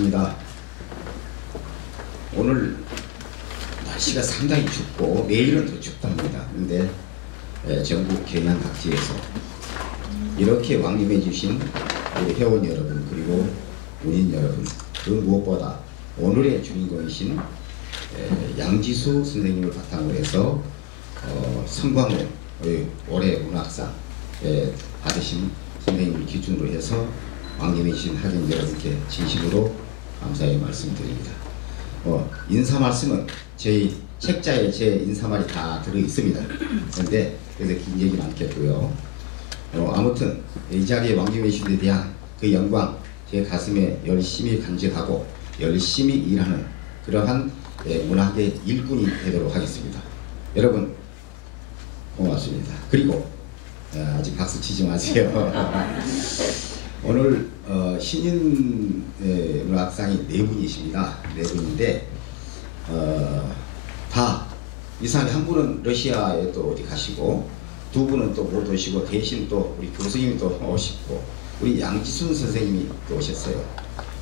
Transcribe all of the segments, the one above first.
반갑습니다. 오늘 날씨가 상당히 춥고 내일은 더 춥답니다. 그런데 전국 경양 각지에서 이렇게 왕림해 주신 우리 회원 여러분 그리고 운인 여러분, 그 무엇보다 오늘의 주인공이신 양지수 선생님을 바탕으로 해서 성광호 올해 문학상 받으신 선생님을 기준으로 해서 왕림해 주신 학연 여러분께 진심으로 감사의 말씀드립니다. 인사 말씀은 저희 책자에 제 인사말이 다 들어 있습니다. 그런데 그래서 긴 얘기는 않겠고요. 아무튼 이 자리에 왕림해 주신 데 대한 그 영광 제 가슴에 열심히 간직하고 열심히 일하는 그러한 문학의 일꾼이 되도록 하겠습니다. 여러분 고맙습니다. 그리고 아직 박수 치지 마세요. 오늘 신인 문학상이 4분이십니다. 4분인데 다 이상하게 한 분은 러시아에 또 어디 가시고 두 분은 또 못 오시고 대신 또 우리 교수님이 또 오시고 우리 양지수 선생님이 또 오셨어요.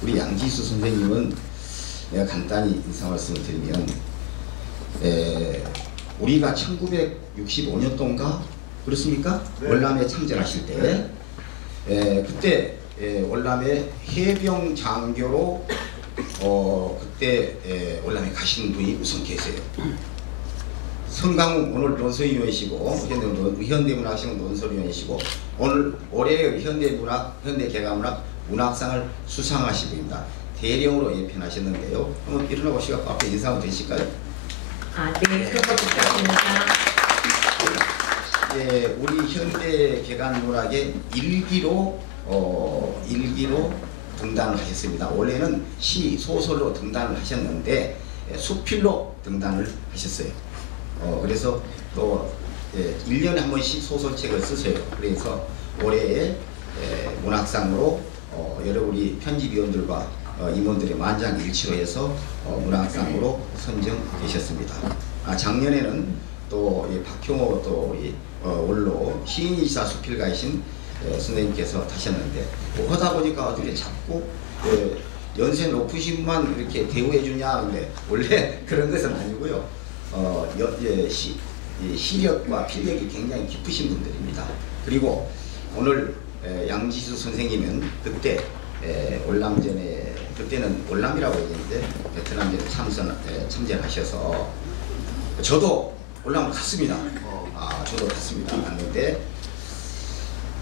우리 양지수 선생님은 내가 간단히 인사 말씀을 드리면 우리가 1965년도인가 그렇습니까? 네. 월남에 참전하실 때 그때 월남에 해병 장교로 그때 월남에 가시는 분이 우선 계세요. 성강웅 오늘 논설위원이시고 현대문학 하시는 논설위원이시고 오늘 올해 현대문학 현대개가문학 문학상을 수상하신 분입니다. 대령으로 예편하셨는데요. 한번 일어나고 시각 앞에 인사 한번 되실까요? 네, 수고 부탁드립니다. 우리 현대개간문학의 일기로 등단을 하셨습니다. 원래는 시, 소설로 등단을 하셨는데 수필로 등단을 하셨어요. 그래서 또 1년에 한 번씩 소설책을 쓰세요. 그래서 올해의 문학상으로 여러 우리 편집위원들과 임원들의 만장일치로 해서 문학상으로 선정되셨습니다. 작년에는 또 박형호 또 우리 원로 시인이사 수필가이신 선생님께서 타셨는데 하다 보니까 어떻게 자꾸 연세 높으신 분 이렇게 대우해 주냐. 근데 원래 그런 것은 아니고요. 시력과 필력이 굉장히 깊으신 분들입니다. 그리고 오늘 양지수 선생님은 그때 월남전에 그때는 월남이라고 얘기했는데 베트남전에 참전하셔서 저도 월남을 갔습니다. 저도 갔습니다. 갔는데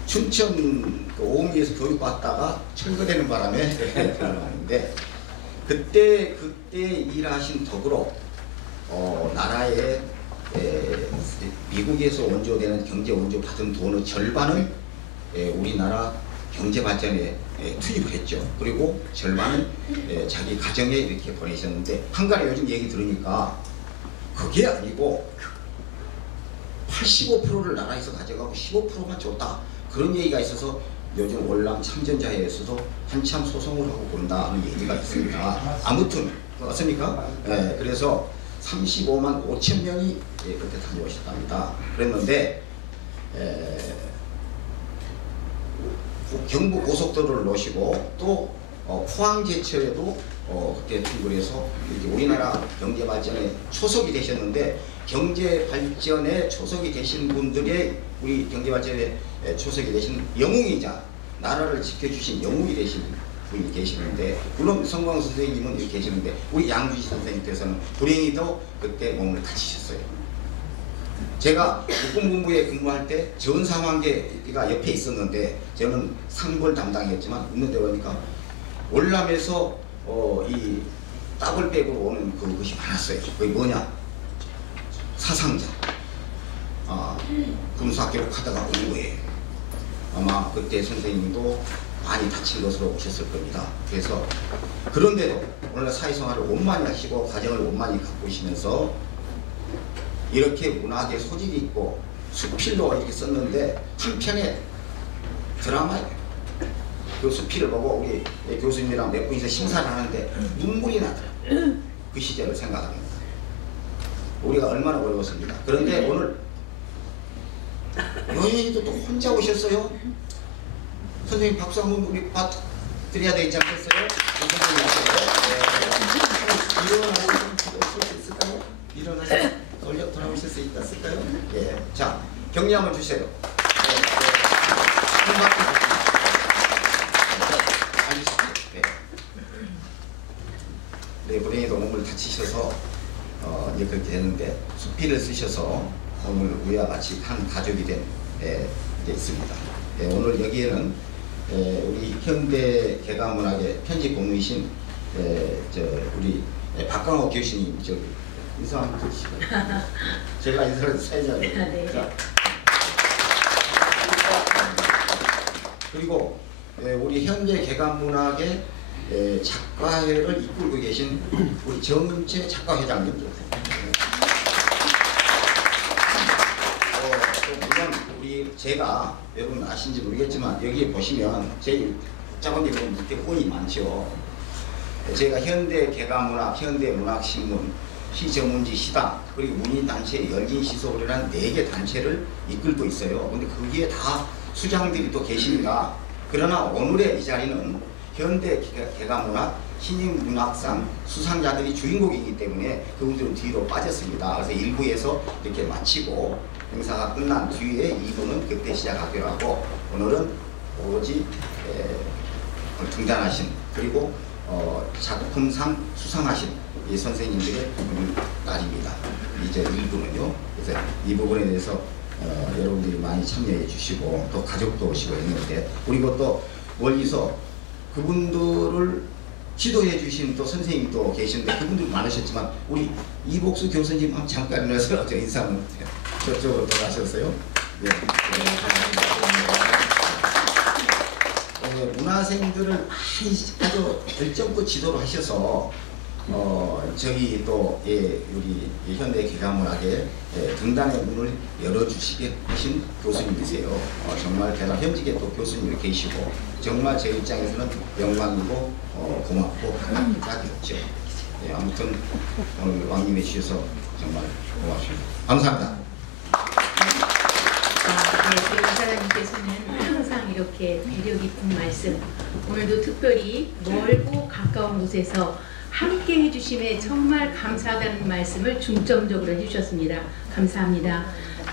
춘천 오음리에서 교육받다가 철거되는 바람에 들어가는데 그때 일하신 덕으로 나라에 미국에서 원조되는 경제 원조 받은 돈의 절반은 우리나라 경제 발전에 투입을 했죠. 그리고 절반은 자기 가정에 이렇게 보내셨는데 한간에 요즘 얘기 들으니까 그게 아니고 85%를 나라에서 가져가고 15%만 줬다. 그런 얘기가 있어서 요즘 월남 참전자회에서도 한참 소송을 하고 본다는 얘기가 있습니다. 아무튼 맞습니까? 그래서 35만 5천 명이 그때 다녀오셨답니다. 그랬는데 경부 고속도로를 놓으시고 또 포항제철에도 그때 투입을 해서 이렇게 우리나라 경제 발전에 초석이 되셨는데 경제 발전에 초석이 되신 분들의 우리 경제 발전에 초석이 되신 영웅이자 나라를 지켜주신 영웅이 되신 분이 계시는데 물론 성광호 선생님은 여기 계시는데 우리 양주시 선생님께서는 불행히도 그때 몸을 다치셨어요. 제가 육군본부에 근무할 때 전상환계가 옆에 있었는데 저는 상벌 담당이었지만 있는데 보니까 월남에서 이 더블백으로 오는 그것이 많았어요. 그게 뭐냐? 사상자. 군사학교로 가다가 온 거예요. 아마 그때 선생님도 많이 다친 것으로 오셨을 겁니다. 그래서 그런데도 오늘 사회생활을 원만히 하시고 가정을 원만히 가꾸시면서 이렇게 문학의 소질이 있고 수필로 이렇게 썼는데 한편의 드라마예요. 그 수필을 보고 우리 교수님이랑 몇 분이서 심사를 하는데 눈물이 나더라고요. 그 시절을 생각합니다. 우리가 얼마나 어려웠습니다. 그런데 오늘 여행도 또 혼자 오셨어요. 선생님 박수 한번 우리 드려야 되지 않겠어요? 일어나실 수 있을까요? 일어나서 돌아오실 수 있을까요? 예. 자, 격려 한번 주세요. 네, 불행히도 몸을 다치셔서 이제 그렇게 됐는데 수필을 쓰셔서 오늘 우리와 같이 한 가족이 된 있습니다. 오늘 여기에는 우리 현대 개가문학의 편집 공무이신 우리 박강호 교수님 인사 한번 해주시고요. 제가 인사를 해야죠. 네. 자. 그리고 우리 현대 개가문학의 작가회를 이끌고 계신 우리 정은채 작가회장님. 물론 우리 제가 여러분 아신지 모르겠지만 여기 보시면 제 작가님은 이렇게 혼이 많죠. 제가 현대 개가문학, 현대문학신문, 시정문지 시당 그리고 문인단체 열린시소홀이라는 4개 단체를 이끌고 있어요. 근데 거기에 다 수장들이 또 계십니다. 그러나 오늘의 이 자리는 현대 개가문학 신인문학상 수상자들이 주인공이기 때문에 그분들은 뒤로 빠졌습니다. 그래서 1부에서 이렇게 마치고 행사가 끝난 뒤에 2부는 그때 시작하기로 하고 오늘은 오로지 등단하신 그리고 작품상 수상하신 이 선생님들의 날입니다. 이제 1부는요. 그래서 이 부분에 대해서 여러분들이 많이 참여해 주시고 또 가족도 오시고 있는데 그리고 또 멀리서 그분들을 지도해 주신 또 선생님도 계시는데 그분들 많으셨지만 우리 이복수 교수님 한번 잠깐 일어나서 인사 한번 저쪽으로 돌아가셨어요. 네. 문화생들을 많이 아주 결정코 지도를 하셔서 저희 또 우리 현대 개가문학의 등단의 문을 열어주시게 하신 교수님이세요. 정말 대단한 현직에 또 교수님이 계시고 정말 제 입장에서는 영광이고 고맙고 감사드렸죠. 네, 아무튼 오늘 왕님해 주셔서 정말 고맙습니다. 감사합니다. 네, 사장님께서는 항상 이렇게 배려 깊은 말씀, 오늘도 특별히 멀고 가까운 곳에서 함께 해주심에 정말 감사하다는 말씀을 중점적으로 해주셨습니다. 감사합니다.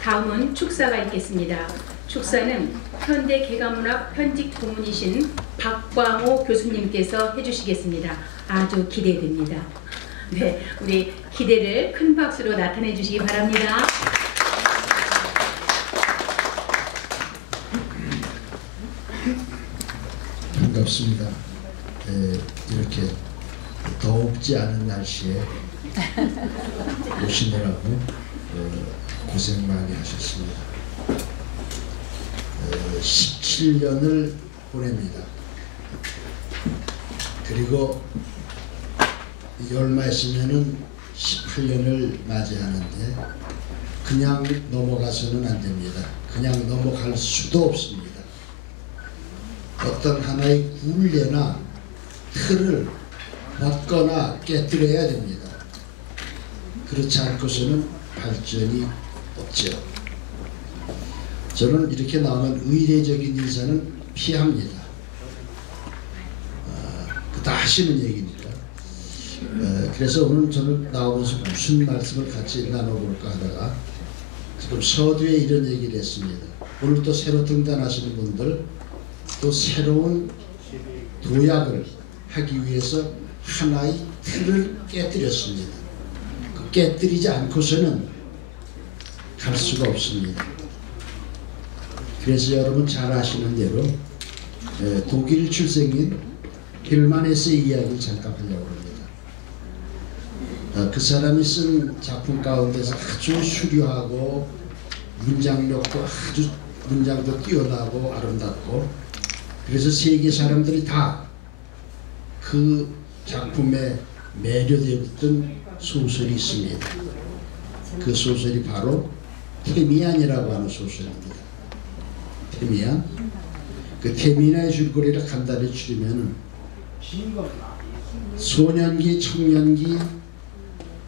다음은 축사가 있겠습니다. 축사는 현대 개가문학 편집 고문이신 박광호 교수님께서 해주시겠습니다. 아주 기대됩니다. 네, 우리 기대를 큰 박수로 나타내 주시기 바랍니다. 반갑습니다. 이렇게 덥지 않은 날씨에 오시느라고 고생 많이 하셨습니다. 17년을 보냅니다. 그리고 얼마 있으면은 18년을 맞이하는데 그냥 넘어가서는 안 됩니다. 그냥 넘어갈 수도 없습니다. 어떤 하나의 굴레나 틀을 벗거나 깨뜨려야 됩니다. 그렇지 않고서는 발전이 없죠. 저는 이렇게 나오면 의례적인 인사는 피합니다. 다 하시는 얘기니까. 그래서 오늘 저는 나오면서 무슨 말씀을 같이 나눠볼까 하다가 지금 서두에 이런 얘기를 했습니다. 오늘 또 새로 등단하시는 분들 또 새로운 도약을 하기 위해서 하나의 틀을 깨뜨렸습니다. 그 깨뜨리지 않고서는 갈 수가 없습니다. 그래서 여러분 잘 아시는 대로 독일 출생인 헬만헤스의 이야기를 잠깐 하려고 합니다. 그 사람이 쓴 작품 가운데서 아주 수려하고 문장력도 아주 문장도 뛰어나고 아름답고 그래서 세계 사람들이 다 그 작품에 매료되었던 소설이 있습니다. 그 소설이 바로 테미안이라고 하는 소설입니다. 테미안. 그 테미안의 줄거리를 간단히 추리면 소년기, 청년기,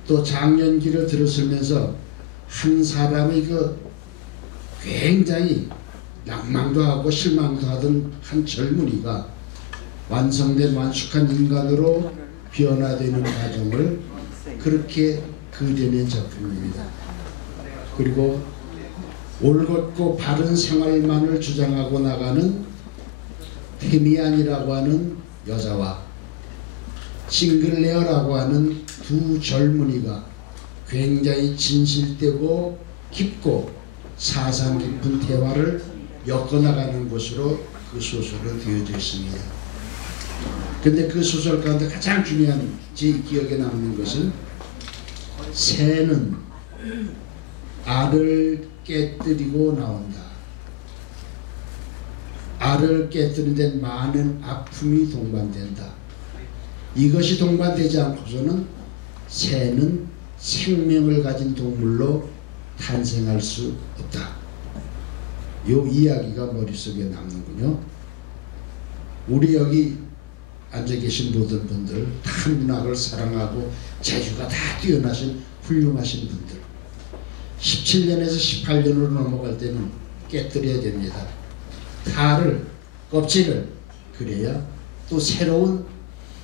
또 장년기를 들어서면서 한 사람의 그 굉장히 낭망도 하고 실망도 하던 한 젊은이가 완성된 완숙한 인간으로 변화되는 과정을 그렇게 그려낸 작품입니다. 그리고 올곧고 바른 생활만을 주장하고 나가는 테미안이라고 하는 여자와 싱글레어라고 하는 두 젊은이가 굉장히 진실되고 깊고 사상 깊은 대화를 엮어나가는 것으로 그 소설은 되어져 있습니다. 근데 그 소설 가운데 가장 중요한 제 기억에 남는 것은 새는 알을 깨뜨리고 나온다. 알을 깨뜨리는 데 많은 아픔이 동반된다. 이것이 동반되지 않고서는 새는 생명을 가진 동물로 탄생할 수 없다. 이 이야기가 머릿속에 남는군요. 우리 여기 앉아 계신 모든 분들 다 문학을 사랑하고 재주가 다 뛰어나신 훌륭하신 분들 17년에서 18년으로 넘어갈 때는 깨뜨려야 됩니다. 탈을, 껍질을. 그래야 또 새로운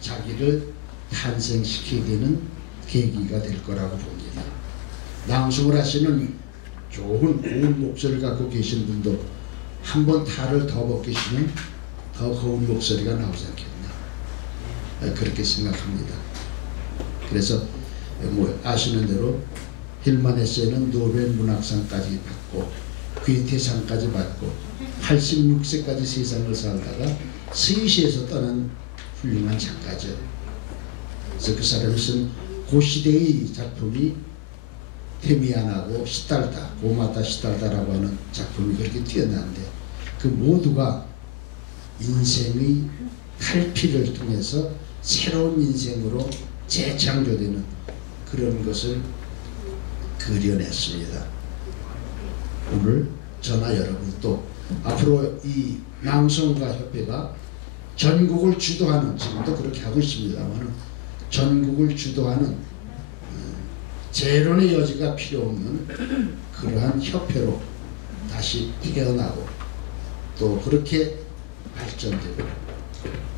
자기를 탄생시키게 되는 계기가 될 거라고 봅니다. 낭송을 하시는 좋은 고운 목소리를 갖고 계신 분도 한번 탈을 더 벗기시면 더 고운 목소리가 나오지 않겠나, 그렇게 생각합니다. 그래서 뭐 아시는 대로 힐만 헤세는 노벨 문학상까지 받고 괴테상까지 받고 86세까지 세상을 살다가 스위스에서 떠난 훌륭한 작가죠. 그래서 그 사람이 쓴 고시대의 작품이 테미안하고 시달다, 고마타 시달다라고 하는 작품이 그렇게 뛰어난데 그 모두가 인생의 탈피를 통해서 새로운 인생으로 재창조되는 그런 것을 그려냈습니다. 오늘 저나 여러분 또 앞으로 이 낭송가 협회가 전국을 주도하는, 지금도 그렇게 하고 있습니다만 전국을 주도하는 재론의 여지가 필요 없는 그러한 협회로 다시 태어나고 또 그렇게 발전되고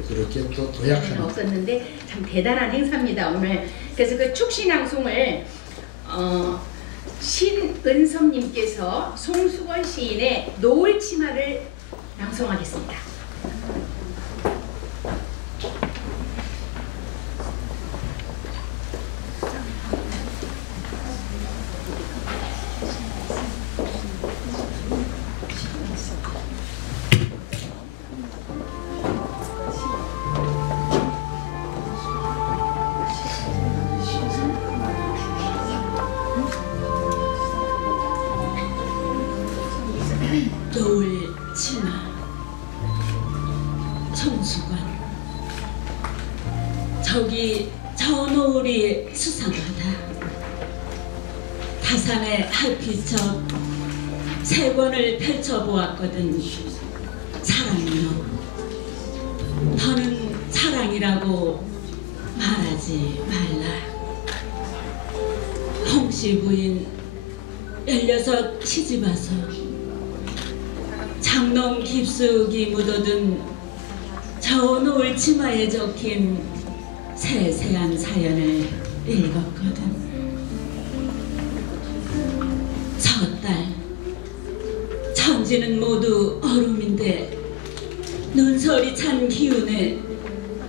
그렇게 또 도약하는 없었는데 참 대단한 행사입니다 오늘. 그래서 그 축시낭송을 신은섭님께서 송수건 시인의 노을치마를 낭송하겠습니다. 노을치마 송수건. 저기 저 노을이 수상하다. 타산의 핫빛처 세 권을 펼쳐보았거든. 사랑이여, 너는 사랑이라고 말하지 말라. 홍씨 부인 16 시집와서 장롱 깊숙이 묻어둔 저 노을 치마에 적힌 세세한 사연을 읽었거든. 저 딸, 천지는 모두 얼음인데 눈설이 찬 기운에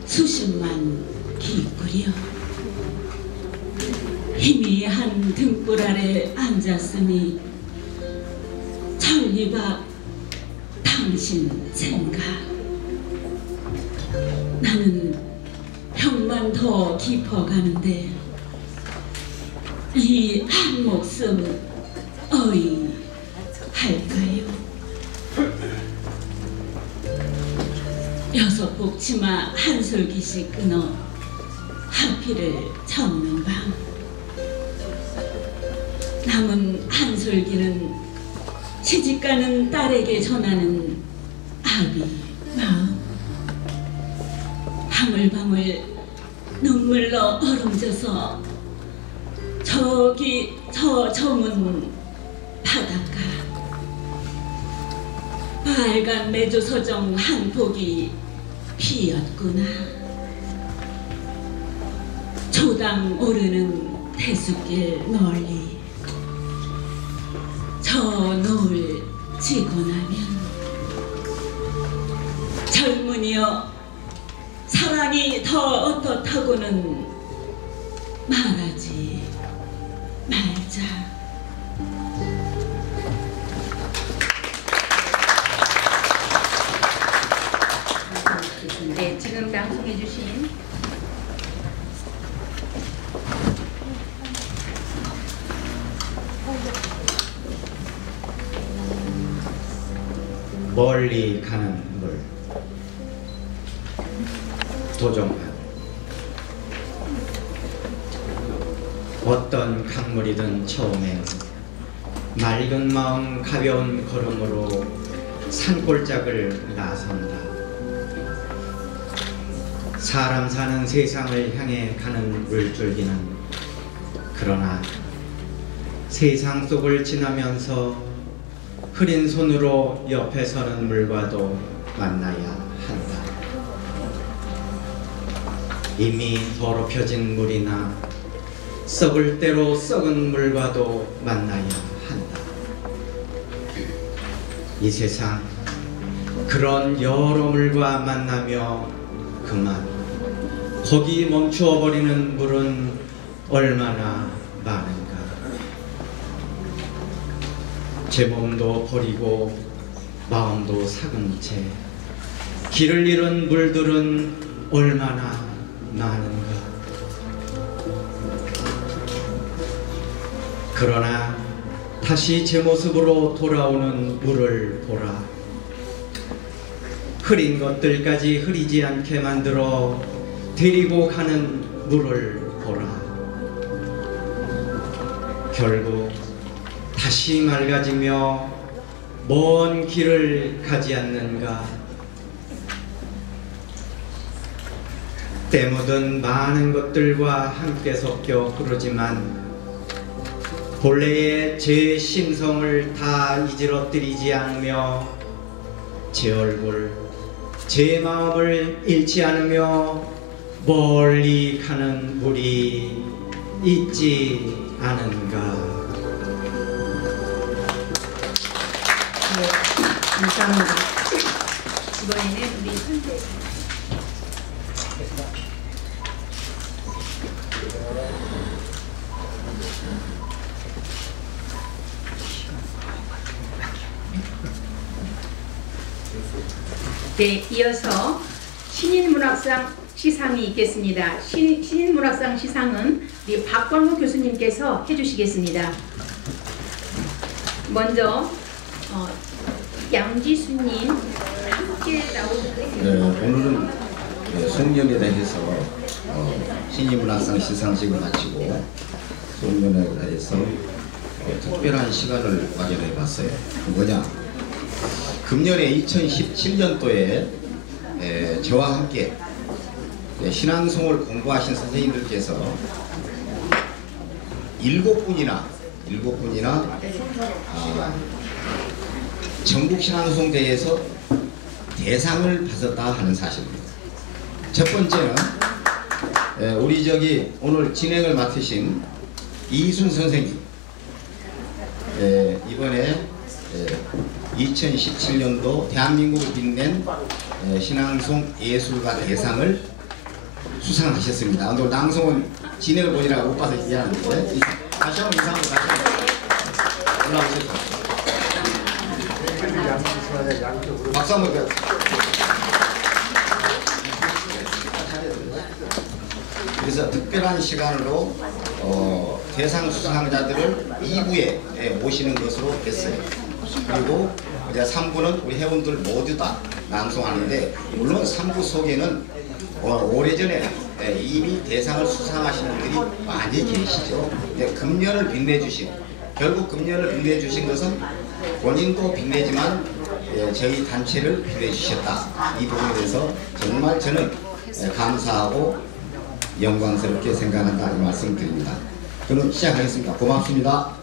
수십만 기꾸려 희미한 등불 아래 앉았으니 천리 밖 당신 생각. 나는 벽만 더 깊어가는데 이 한 목숨 어이 할까요? 여섯 복치마 한 솔기씩 끊어 하피를 접는 밤. 남은 한 솔기는 시집가는 딸에게 전하는 아비 마음. 방울방울 눈물로 얼음져서 저기 저 저문 바닷가. 빨간 메조 서정 한 폭이 피었구나. 조당 오르는 대숲길 멀리 저 노을 지고 나면 젊은이여 사랑이 더 어떻다고는 말하지 말자. 네, 지금 낭송해 주신 멀리 가는 물 도종환. 어떤 강물이든 처음엔 맑은 마음 가벼운 걸음으로 산골짜기를 나선다. 사람 사는 세상을 향해 가는 물줄기는 그러나 세상 속을 지나면서 흐린 손으로 옆에 서는 물과도 만나야 한다. 이미 더럽혀진 물이나 썩을 대로 썩은 물과도 만나야 한다. 이 세상 그런 여러 물과 만나며 그만 거기 멈추어 버리는 물은 얼마나 많은가. 제 몸도 버리고 마음도 삭은 채 길을 잃은 물들은 얼마나 많은가. 그러나 다시 제 모습으로 돌아오는 물을 보라. 흐린 것들까지 흐리지 않게 만들어 데리고 가는 물을 보라. 결국 다시 맑아지며 먼 길을 가지 않는가. 때 묻은 많은 것들과 함께 섞여 흐르지만 본래의 제 심성을 다 이지러뜨리지 않으며 제 얼굴, 제 마음을 잃지 않으며 멀리 가는 물이 있지 않은가. 네, 감사합니다. 이번에는 우리 선생 네, 이어서 신인문학상 시상이 있겠습니다. 신인문학상 시상은 우리 박광호 교수님께서 해주시겠습니다. 먼저 양지수님 함께 나오겠습니다. 네, 오늘은 송년회에 대해서 신인문학상 시상식을 마치고 송년회에 대해서 특별한 시간을 마련해 봤어요. 뭐냐? 금년에 2017년도에 저와 함께 신앙송을 공부하신 선생님들께서 7분이나 전국 신앙송대회에서 대상을 받았다 하는 사실입니다. 첫 번째는 우리 오늘 진행을 맡으신 이순 선생님, 이번에 2017년도 대한민국을 빛낸 신앙송 예술가 대상을 수상하셨습니다. 오늘 낭송은 진행을 보니까 못 봐서 미안한데 다시 한번 인사 한번 다시 올라오셔서 박수 한번 드려. 그래서 특별한 시간으로 대상 수상자들을 2부에 모시는 것으로 했어요. 그리고 이제 3부는 우리 회원들 모두 다 낭송하는데, 물론 3부 속에는 오래전에 이미 대상을 수상하신 분들이 많이 계시죠. 금년을 빛내주신, 결국 금년을 빛내주신 것은 본인도 빛내지만 저희 단체를 빛내주셨다. 이 부분에 대해서 정말 저는 감사하고 영광스럽게 생각한다, 이 말씀 드립니다. 그럼 시작하겠습니다. 고맙습니다.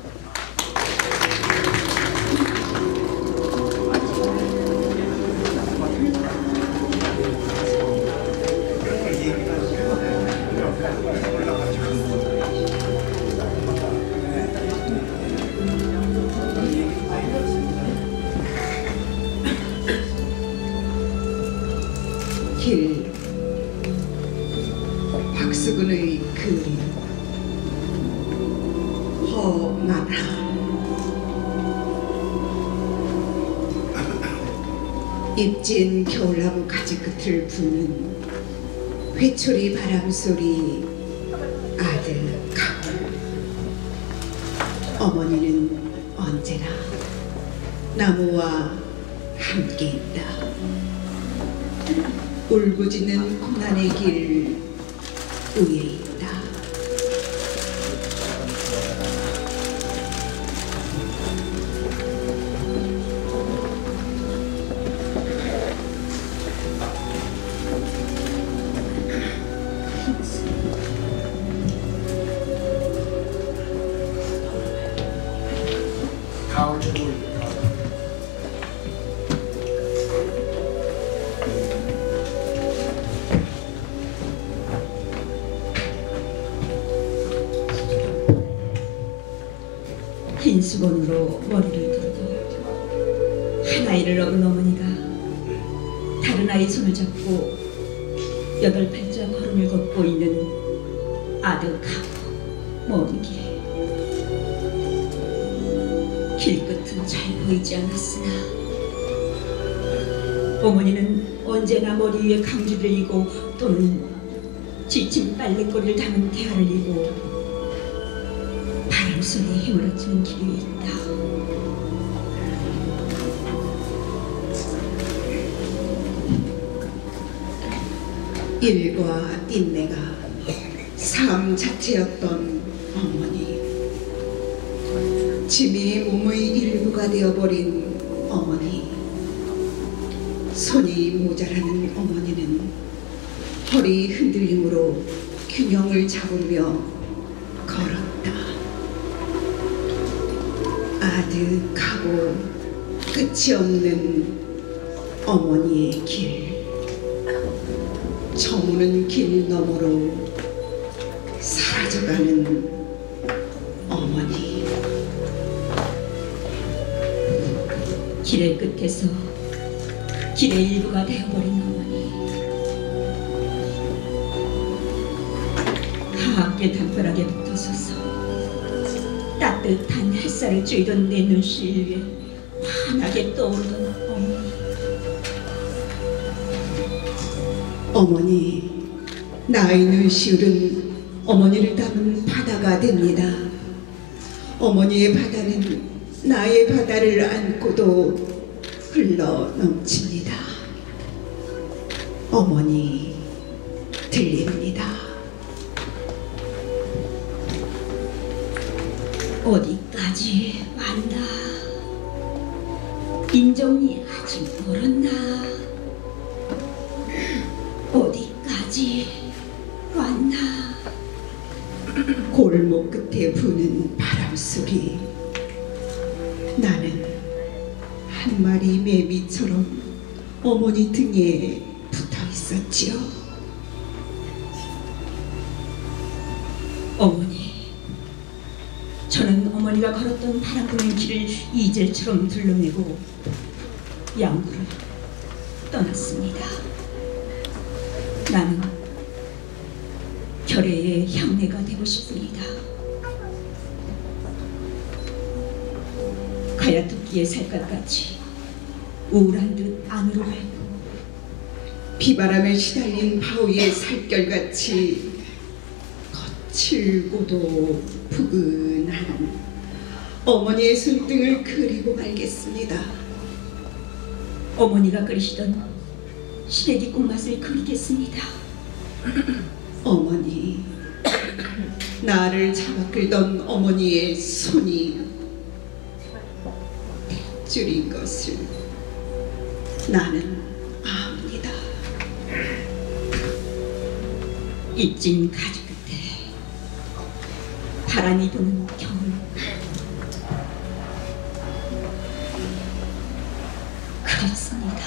허만하. 입진 겨울나무 가지 끝을 부는 회초리 바람소리 아득하고 어머니는 언제나 나무와 함께 있다. 울부짖는 고난의 길 위에 있다. 흰 수건으로 머리를 두르고 한 아이를 얻은 어머니가 다른 아이 손을 잡고 여덟 발짝 걸음을 걷고 있는 아득하고 먼 길. 길끝은 잘 보이지 않았으나 어머니는 언제나 머리 위에 강주를 이고 또는 지친 빨랫거리를 담은 대야를 이고 바람 소리에 휘몰아치는 길 위에 있다. 일과 인내가 삶 자체였던 어머니, 짐이 몸의 일부가 되어버린 어머니, 손이 모자라는 어머니는 허리 흔들림으로 균형을 잡으며 걸었다. 아득하고 끝이 없는 어머니의 길, 저무는 길 너머로 사라져가는 어머니. 길의 끝에서 길의 일부가 되어버린 어머니. 하얗게 담벼락에 붙어서서 따뜻한 햇살을 쬐던 내 눈실 위에 환하게 떠오르던 어머니. 어머니, 나의 눈시울은 어머니를 담은 바다가 됩니다. 어머니의 바다는 나의 바다를 안고도 흘러 넘칩니다. 어머니, 들립니다. 어디까지 왔나? 인정이 아직 멀었나? 어디까지 왔나? 골목 끝에 부는 바람소리. 나는 한 마리 매미처럼 어머니 등에 붙어 있었지요. 어머니, 저는 어머니가 걸었던 바람 부는 길을 이젤처럼 둘러매고 양구를 떠났습니다. 나는 결의의 향내가 되고 싶습니다. 가야토끼의 살갗같이 우울한 듯 안으로 밟고 비바람에 시달린 바위의 살결같이 거칠고도 푸근한 어머니의 손등을 그리고 말겠습니다. 어머니가 끓이시던 시래기 국맛을 그리겠습니다. 어머니, 나를 잡아 끌던 어머니의 손이 줄인 것을 나는 압니다. 입진 가지 끝에 바람이 부는 겨울. 그립습니다.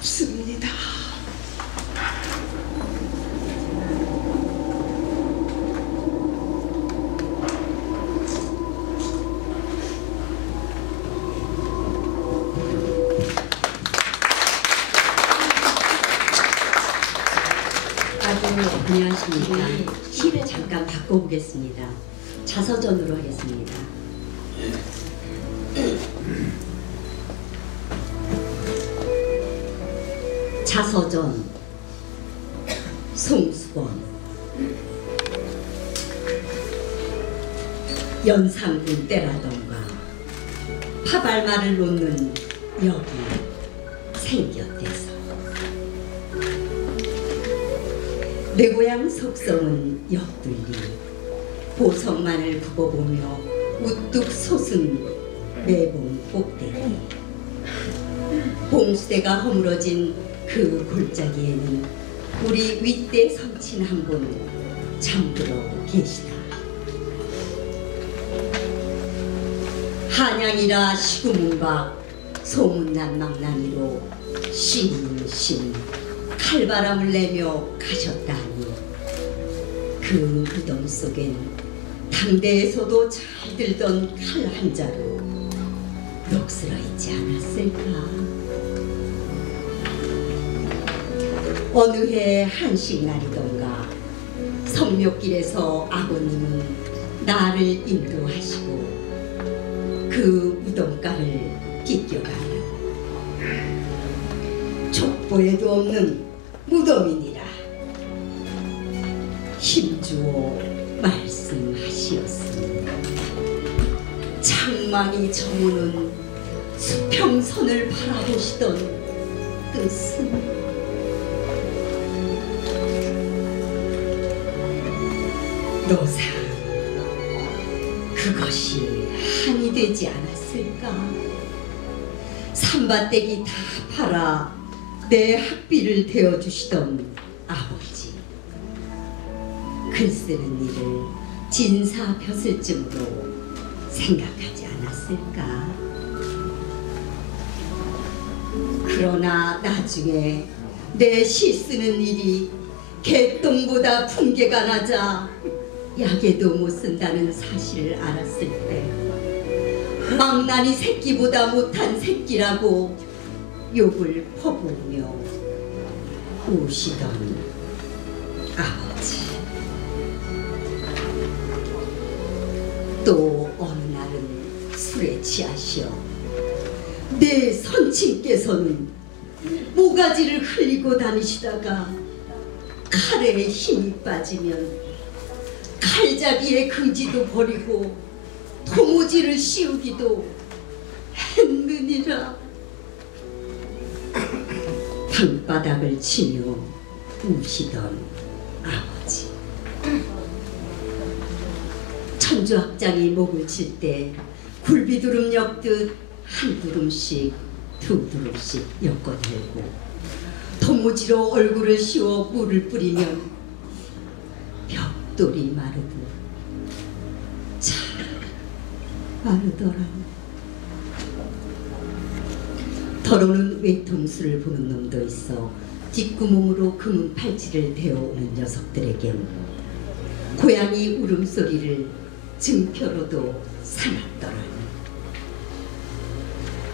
그립습니다. 아주 안녕하십니까. 시를 잠깐 바꿔보겠습니다. 자서전으로 하겠습니다. 자서전 송수건. 연산군 때라던가 파발말을 놓는 여기 생겼대서 내 고향 속성은 옆둘리 보석만을 굽어보며 우뚝 솟은 매봉 꼭대기 봉수대가 허물어진 그 골짜기에는 우리 윗대 선친 한 분 잠들어 계시다. 한양이라 시구문박 소문난 망나니로 싱싱 칼바람을 내며 가셨다니 그 무덤 속엔 당대에서도 잘 들던 칼 한 자루 녹슬어 있지 않았을까. 어느 해 한식날이던가 성묘길에서 아버님은 나를 인도하시고 그 무덤가를 찢겨가며 족보에도 없는 무덤이니라 힘주어 말씀하시었습니다. 창망이 저무는 수평선을 바라보시던 뜻은 노사 그것이 한이 되지 않았을까. 산밭대기 다 팔아 내 학비를 대어주시던 아버지 글 쓰는 일을 진사 벼슬쯤으로 생각하지 않았을까. 그러나 나중에 내 시 쓰는 일이 개똥보다 풍계가 나자 약에도 못 쓴다는 사실을 알았을 때 망나니 새끼보다 못한 새끼라고 욕을 퍼부으며 우시던 아버지. 또 어느 날은 술에 취하시어 내 선친께서는 모가지를 흘리고 다니시다가 칼에 힘이 빠지면 칼잡이의 긍지도 버리고 도무지를 씌우기도 했느니라. 방바닥을 치며 우시던 아버지. 천주학장이 목을 칠 때 굴비두름 엮듯 한 두름씩 두 두름씩 엮어내고 도무지로 얼굴을 씌워 물을 뿌리면 벽돌이 마르듯 잘 마르더라. 더러는 외통수를 보는 놈도 있어 뒷구멍으로 금은 팔찌를 대어오는 녀석들에겐 고양이 울음소리를 증표로도 삼았더라니.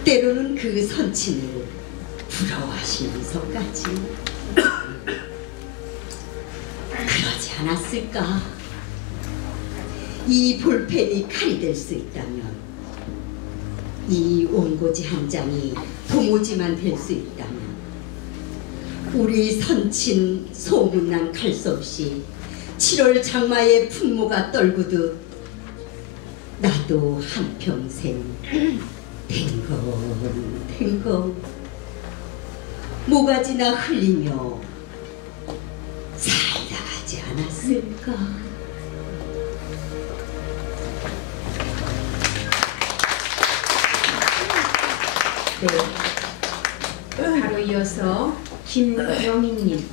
때로는 그 선친을 부러워하시면서까지 그러지 않았을까. 이 볼펜이 칼이 될 수 있다면, 이 원고지 한 장이 도무지만 될 수 있다면, 우리 선친 소문난 칼솜씨 7월 장마의 풍모가 떨구듯 나도 한평생 탱검탱검 모가지나 흘리며 살다 가지 않았을까. 네, 바로 이어서 김영희님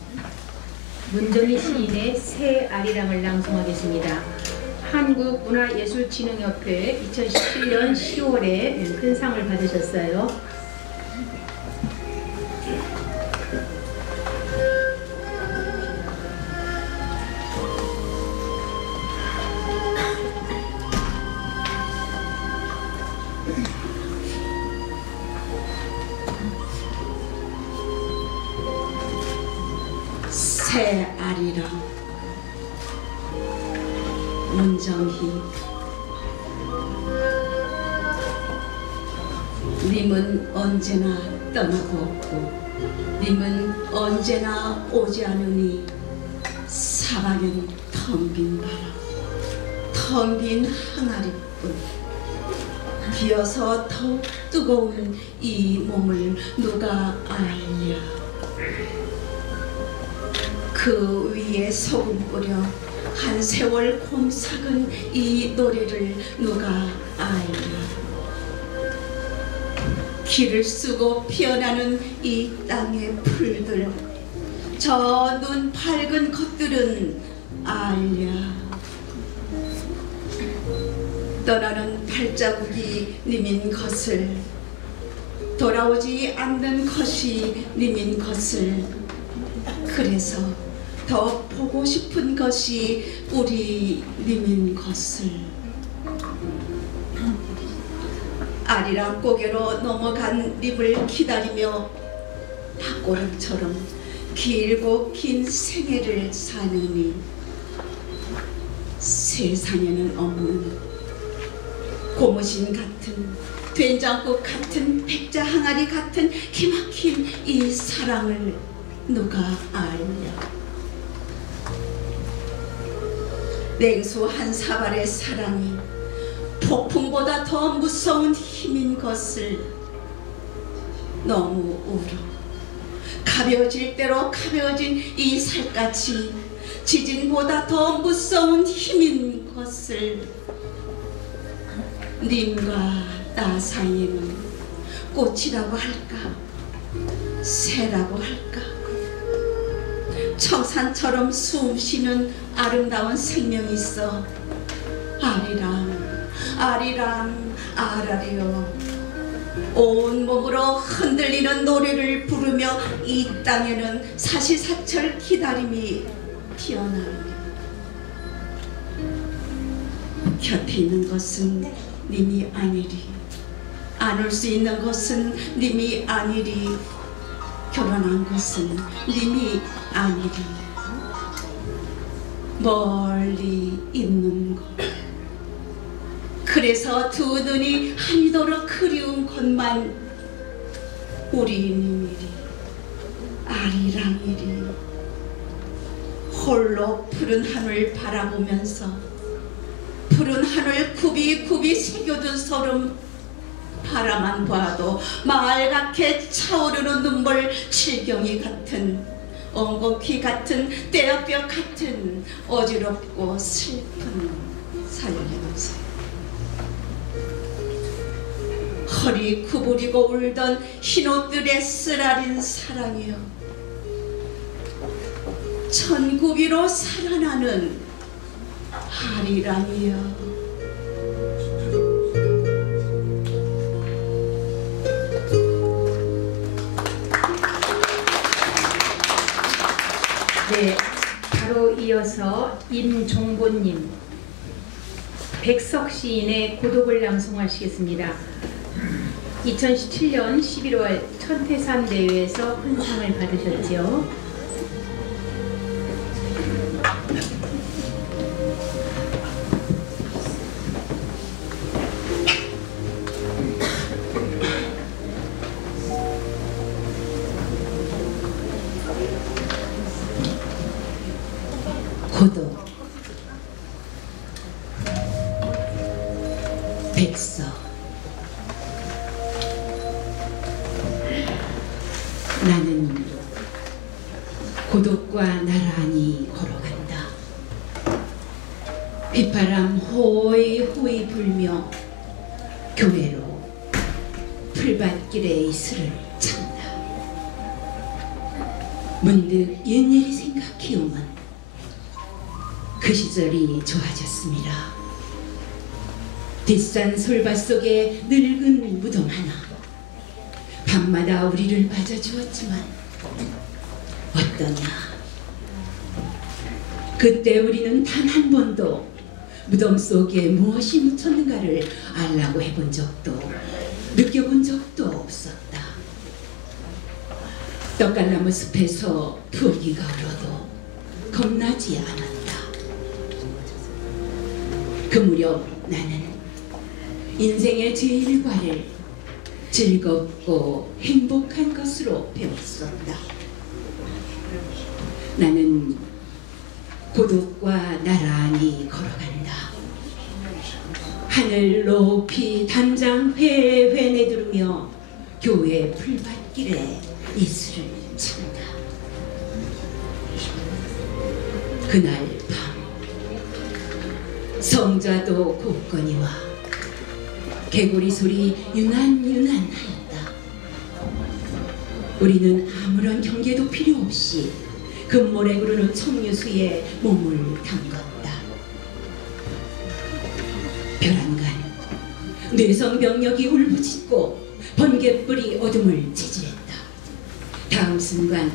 문정희 시인의 새 아리랑을 낭송하겠습니다. 한국문화예술진흥협회 2017년 10월에 큰 상을 받으셨어요. 새 아리랑 문정희. 님은 언제나 떠나고 없고 님은 언제나 오지 않으니 사방엔 텅 빈 바람, 텅 빈 항아리뿐. 비어서 더욱 뜨거운 이 몸을 누가 알랴. 그 위에 소금 뿌려 한 세월 곰삭은 이 노래를 누가 알랴. 길을 쓰고 피어나는 이 땅의 풀들, 저 눈 밝은 것들은 알랴. 떠나는 발자국이 님인 것을, 돌아오지 않는 것이 님인 것을, 그래서 더 보고 싶은 것이 우리 님인 것을. 아리랑 고개로 넘어간 님을 기다리며 닭고랑처럼 길고 긴 생애를 사느니 세상에는 없는 고무신 같은, 된장국 같은, 백자 항아리 같은 기막힌 이 사랑을 누가 알랴. 냉수 한 사발의 사랑이 폭풍보다 더 무서운 힘인 것을 너무 울어. 가벼워질 대로 가벼워진 이 살갗이 지진보다 더 무서운 힘인 것을 님과 나 사이에는 꽃이라고 할까, 새라고 할까, 청산처럼 숨쉬는 아름다운 생명이 있어. 아리랑 아리랑 아라리요. 온 몸으로 흔들리는 노래를 부르며 이 땅에는 사시사철 기다림이 피어나는. 곁에 있는 것은 님이 아니리, 안을 수 있는 것은 님이 아니리, 결혼한 것은 님이 아니리, 멀리 있는 것. 그래서 두 눈이 한이도록 그리운 것만 우리 님이리, 아리랑이리. 홀로 푸른 하늘 바라보면서 푸른 하늘 굽이굽이 새겨둔 소름, 바라만 봐도 말갛게 차오르는 눈물, 칠경이 같은, 엉겅퀴 같은, 떼어뼈 같은 어지럽고 슬픈 살림새. 허리 구부리고 울던 흰옷들의 쓰라린 사랑이여, 천국 위로 살아나는 아리랑이여. 네, 바로 이어서 임종보님, 백석 시인의 고독을 낭송하시겠습니다. 2017년 11월 천태산 대회에서 훈상을 받으셨죠. 고독. 백석. 나는 고독과 나란히 걸어간다. 빗바람 호이 호이 불며 교회로 풀밭길의 이슬을 찬다. 문득 옛일이 생각해 오면 그 시절이 좋아졌습니다. 뒷산 솔밭 속에 늙은 무덤 하나, 밤마다 우리를 맞아주었지만 어떠냐. 그때 우리는 단 한 번도 무덤 속에 무엇이 묻혔는가를 알라고 해본 적도 느껴본 적도 없었다. 떡갈나무 숲에서 부기가 울어도 겁나지 않았다. 그 무렵 나는 인생의 제일과를 즐겁고 행복한 것으로 배웠었다. 나는 고독과 나란히 걸어간다. 하늘 높이 담장 회회 내두르며 교회 풀밭길에 이슬을 친다. 그날 밤 성자도 곡거니와 개구리 소리 유난유난하였다. 우리는 아무런 경계도 필요 없이 금모래 구르는 청류수에 몸을 담갔다. 벼랑간 뇌성병력이 울부짖고 번갯불이 어둠을 체질했다. 다음 순간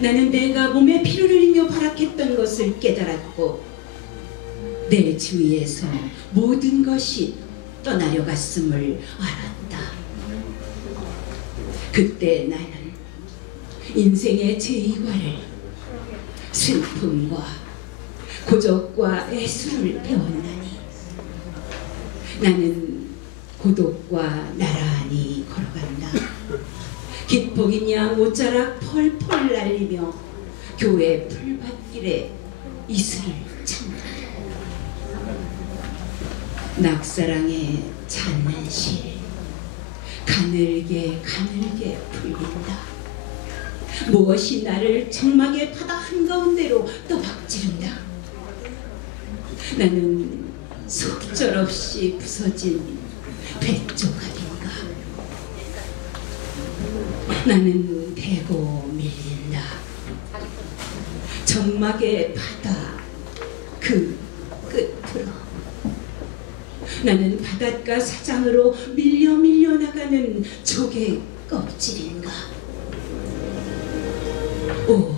나는 내가 몸에 피를 흘리며 발악했던 것을 깨달았고 내 주위에서 모든 것이 떠나려 갔음을 알았다. 그때 나는 인생의 제2과를 슬픔과 고적과 애수를 배웠나니 나는 고독과 나란히 걸어간다. 깃복인 양 옷자락 펄펄 날리며 교회 풀밭길에 이슬을 찬다. 낙사랑의 잦는 실 가늘게 가늘게 풀린다. 무엇이 나를 정막의 바다 한가운데로 떠박지른다. 나는 속절없이 부서진 뱃조각인가. 나는 대고 밀린다. 정막의 바다 그 끝으로. 나는 바닷가 사장으로 밀려 나가는 조개 껍질인가. 오,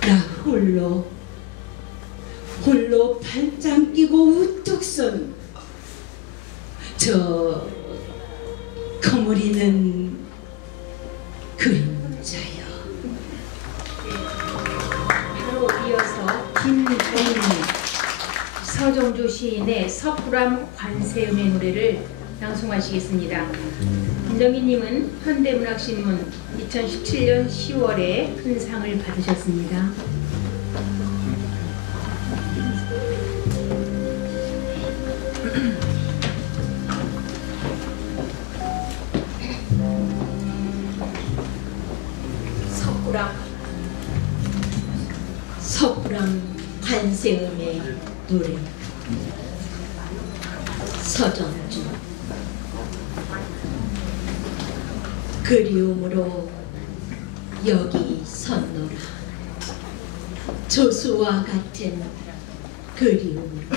나 홀로 발짱 끼고 우뚝 선 저 거무리는 그림자요. 바로 이어서 김정희, 서정주 시인의 석굴암 관세음의 노래를 낭송하시겠습니다. 김정희님은 현대문학신문 2017년 10월에 큰 상을 받으셨습니다. 석굴암 관세음의 노래. 서정주. 그리움으로 여기 섰노라. 조수와 같은 그리움으로.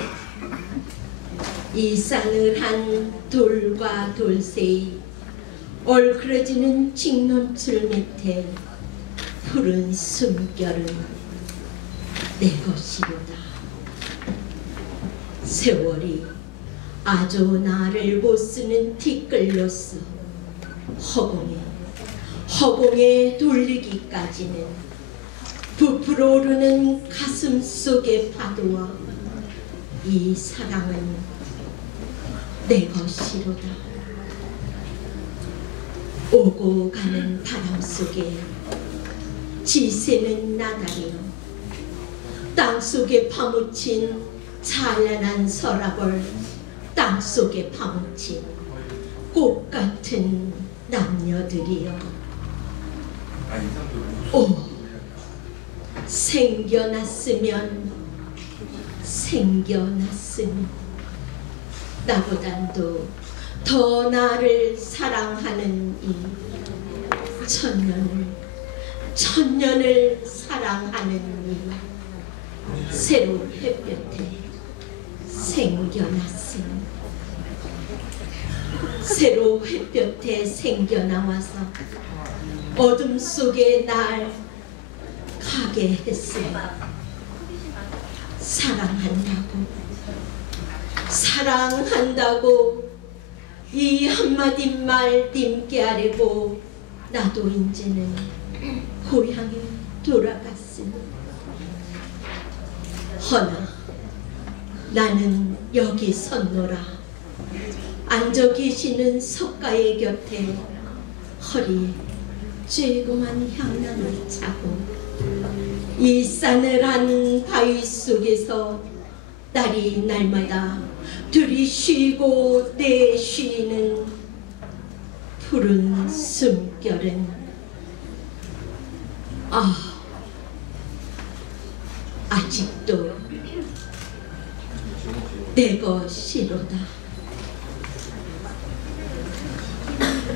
이 싸늘한 돌과 돌 사이 얼그러지는 직논출 밑에 푸른 숨결은 내 것이로다. 세월이 아주 나를 못쓰는 티끌로서 허공에 돌리기까지는 부풀어 오르는 가슴 속의 파도와 이 사랑은 내 것이로다. 오고 가는 바람 속에 지새는 나달이여 땅속에 파묻힌 찬란한 서랍을 땅속에 파묻힌 꽃같은 남녀들이여. 오, 생겨났으면 나보단도 더 나를 사랑하는 이 천년을 사랑하는 이 새로운 햇볕에 생겨났으니 새로운 햇볕에 생겨나와서 어둠 속에 날 가게 했으니 사랑한다고 이 한마디 말 님께 하려고 나도 이제는 고향에 돌아갔으니 허나 나는 여기 섰노라. 앉아 계시는 석가의 곁에 허리에 쬐그만 향락을 차고 이 싸늘한 바위 속에서 딸이 날마다 들이쉬고 내쉬는 푸른 숨결은 아직도 내 것이로다.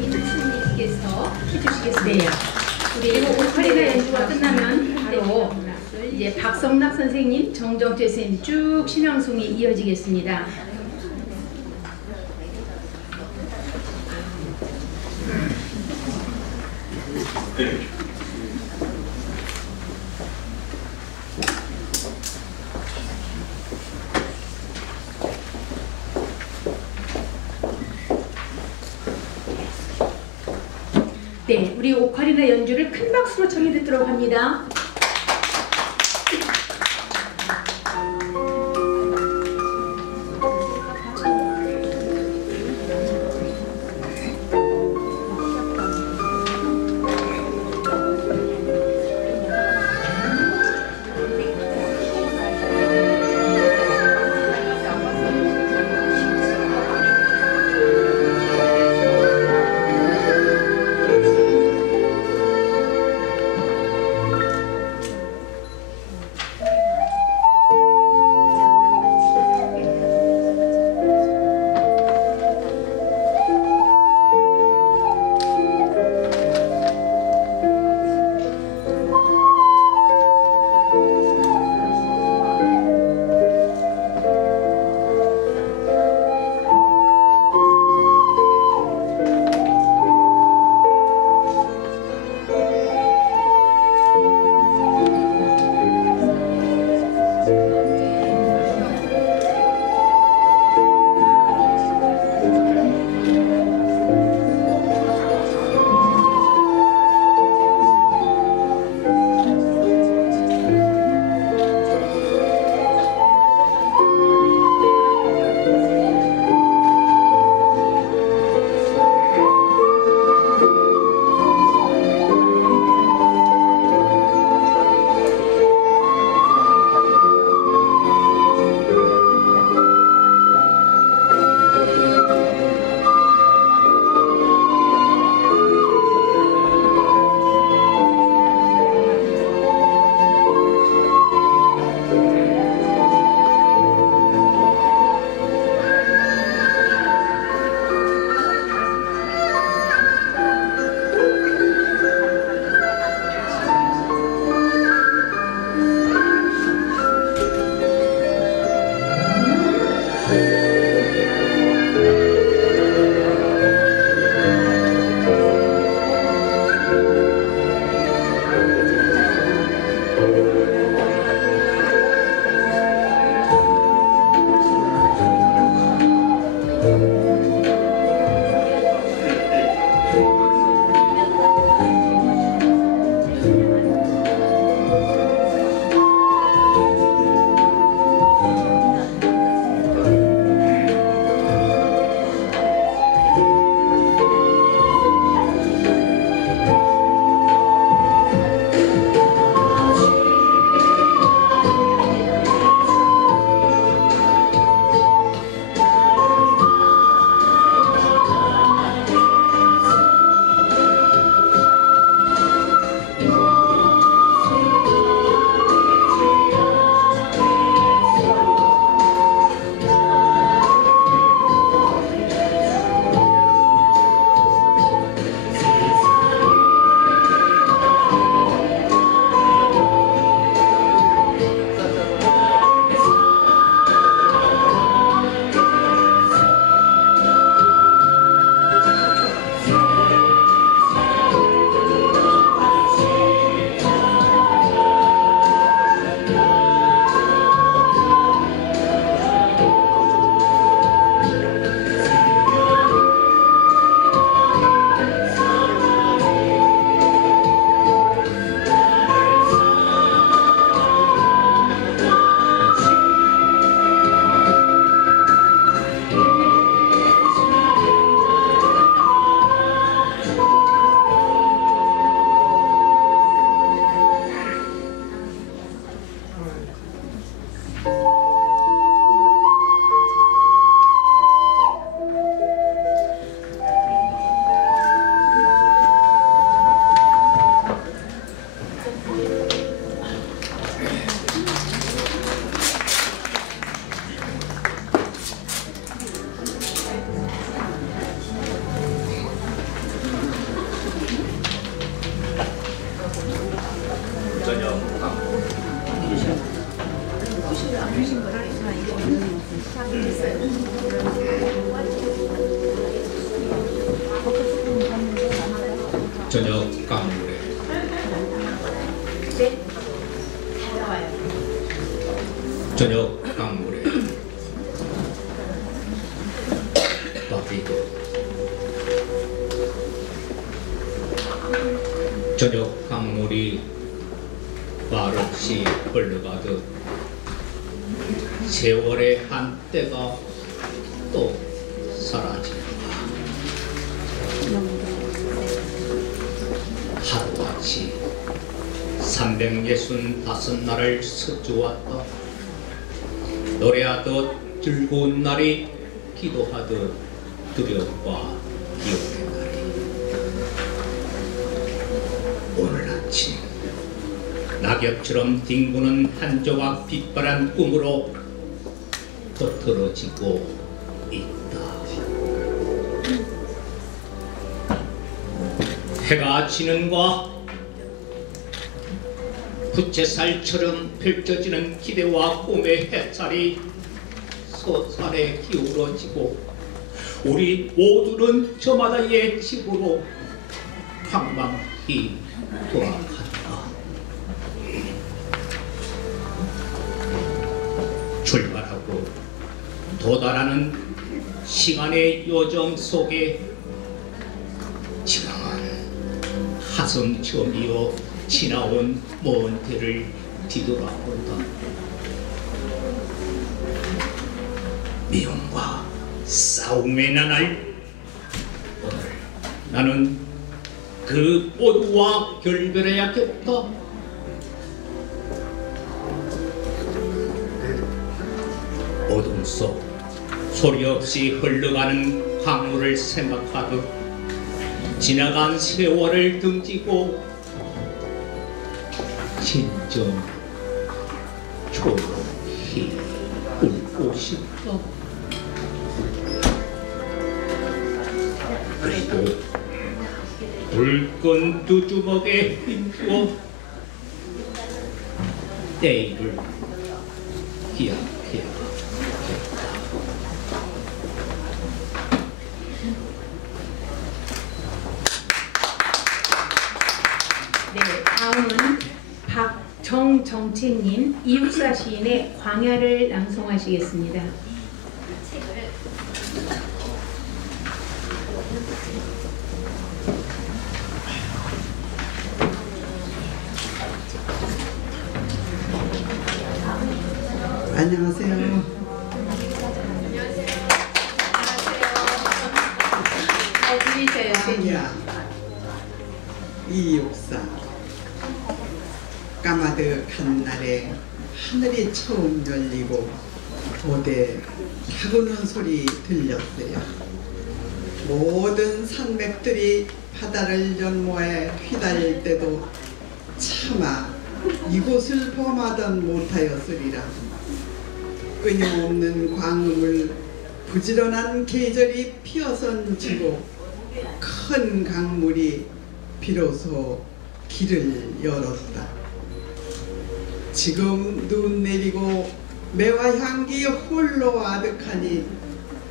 이민수님께서 해주시겠습니다. 그리고 오카리나 연주가 끝나면 바로 이제 박성락 선생님, 정정태 선생님 쭉 신앙송이 이어지겠습니다. 네, 우리 오카리나 연주를 큰 박수로 청해 듣도록 합니다. 저녁 강물에 저녁 강물에 바비고 저녁 강물이 말없이 흘러가듯 세월의 한때가 또 사라진다. 하루같이 365날을 서주왔다. 노래하듯 즐거운 날이, 기도하듯 두려움과 기억의 날이. 오늘 아침 낙엽처럼 뒹구는 한 조각 빛바란 꿈으로 흩어지고 있다. 해가 지는과 부채살처럼 펼쳐지는 기대와 꿈의 햇살이 서산에 기울어지고 우리 모두는 저마다의 집으로 방망이 돌아간다. 출발하고 도달하는 시간의 요정 속에 지방은 하성 저미어 지나온 먼 데를 뒤돌아본다. 미움과 싸움의 나날, 오늘 나는 그 모두와 결별해야겠다. 어둠 속 소리 없이 흘러가는 강물을 생각하듯 지나간 세월을 등지고 진정 조용히 울고 싶다. 그리고 붉은 두 주먹에 힘주어 내일을 기약해야겠다. 네, 다음은 박정정채님 이육사 시인의 광야를 낭송하시겠습니다. 안녕하세요. 광야 이육사. 까마득한 날에 하늘이 처음 열리고 고대 타구는 소리 들렸어요. 모든 산맥들이 바다를 연모해 휘달릴 때도 차마 이곳을 범하던 못하였으리라. 끊임없는 광음을 부지런한 계절이 피어선지고 큰 강물이 비로소 길을 열었다. 지금 눈 내리고 매화 향기 홀로 아득하니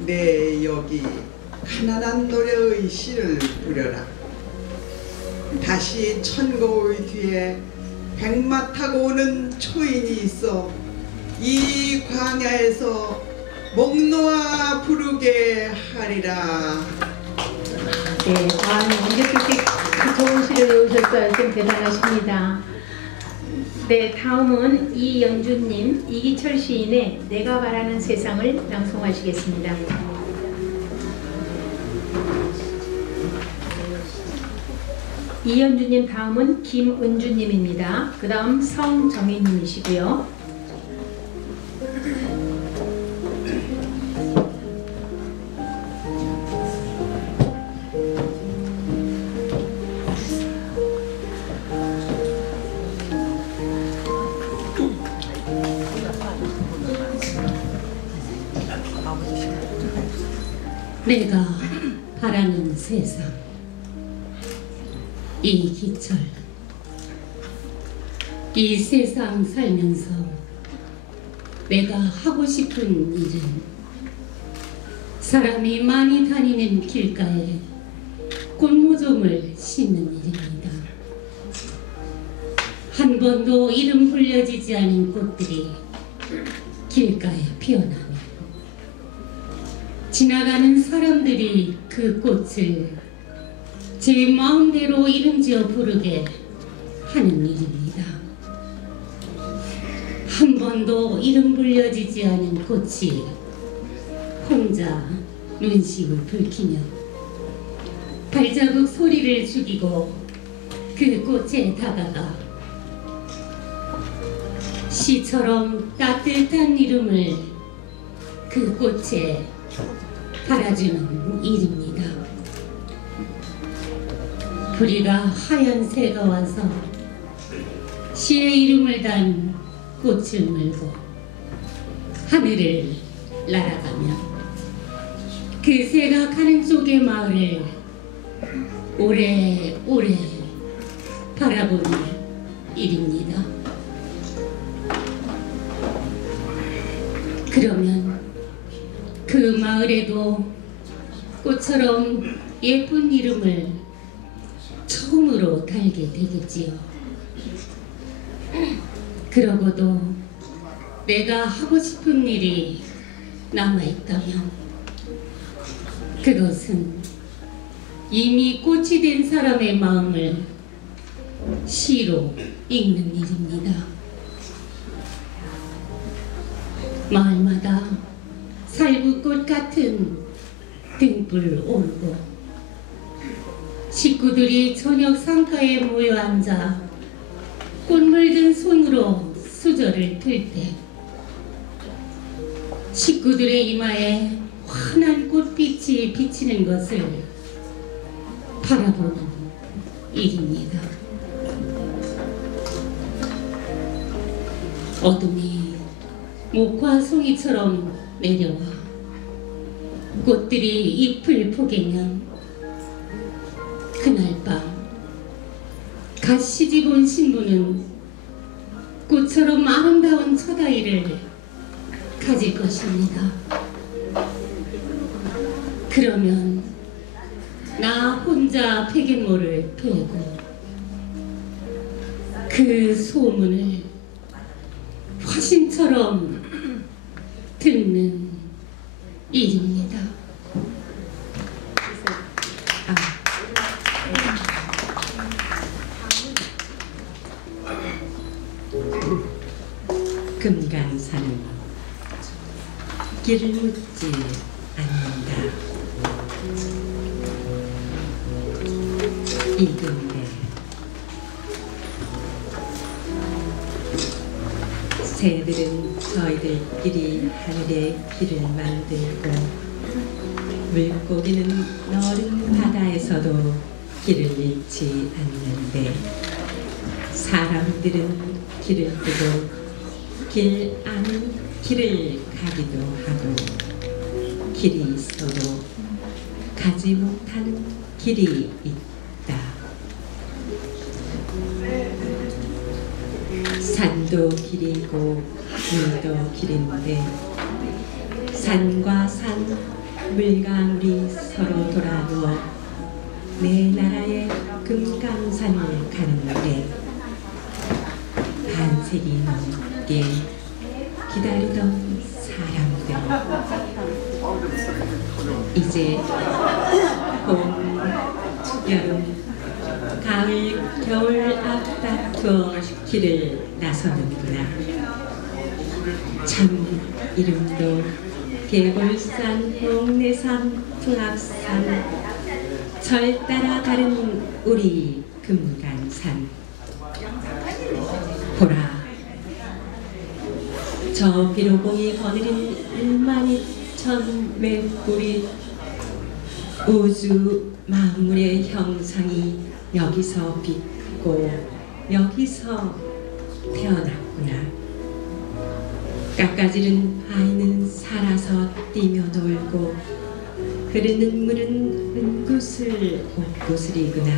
내 여기 가난한 노래의 시를 부려라. 다시 천고의 뒤에 백마 타고 오는 초인이 있어 이 광야에서 목 놓아 부르게 하리라. 네, 언제 그렇게 좋은 시를 외우셨어요? 좀 대단하십니다. 네, 다음은 이영주님, 이기철 시인의 내가 바라는 세상을 낭송하시겠습니다. 이영주님 다음은 김은주님입니다. 그 다음 성정희님이시고요. 내가 바라는 세상, 이 기철, 이 세상 살면서 내가 하고 싶은 일은 사람이 많이 다니는 길가에 꽃모종을 심는 일입니다. 한 번도 이름 불려지지 않은 꽃들이 길가에 피어나며 지나가는 사람들이 그 꽃을 제 마음대로 이름지어 부르게 하는 일입니다. 한 번도 이름 불려지지 않은 꽃이 혼자 눈시울 붉히며 발자국 소리를 죽이고 그 꽃에 다가가 시처럼 따뜻한 이름을 그 꽃에 달아주는 일입니다. 부리가 하얀 새가 와서 시의 이름을 단 꽃을 물고 하늘을 날아가며 그 새가 가는 쪽의 마을을 오래오래 바라보는 일입니다. 그러면 그 마을에도 꽃처럼 예쁜 이름을 처음으로 달게 되겠지요. 그러고도 내가 하고 싶은 일이 남아있다면 그것은 이미 꽃이 된 사람의 마음을 시로 읽는 일입니다. 마을마다 살구꽃 같은 등불 오르고 식구들이 저녁 상가에 모여 앉아 꽃 물든 손으로 수저를 틀 때 식구들의 이마에 환한 꽃빛이 비치는 것을 바라보는 일입니다. 어둠이 목화 송이처럼 내려와 꽃들이 잎을 포개면 그날 밤 갓 시집 온 신부는 꽃처럼 아름다운 첫 아이를 가질 것입니다. 그러면 나 혼자 베갯모를 베고 그 소문을 화신처럼 듣는 일입니다. 금강산은 길을 묻지 않는다. 이근대 새들은 저희들끼리 하늘에 길을 만들고 물고기는 너른 바다에서도 길을 잃지 않는데 사람들은 길을 뜨고 길 아닌 길을 가기도 하고 길이 있어도 가지 못하는 길이 있다. 산도 길이고 물도 길인데 산과 산, 물과 물이 서로 돌아누어 내 나라의 금강산을 가는데 반세기 넘게 기다리던 사람들 이제 봄, 여름, 가을, 겨울 앞다투어 길을 나서는구나. 참 이름도 계골산, 홍내산, 풍악산, 절 따라 가는 우리 금강산. 보라, 저 비로봉이 거느린 12,000 맷불이 우주 만물의 형상이 여기서 빛고 여기서 태어났구나. 깎아지른 아이는 살아서 뛰며 놀고 흐르는 물은 은구슬 옷구슬이구나.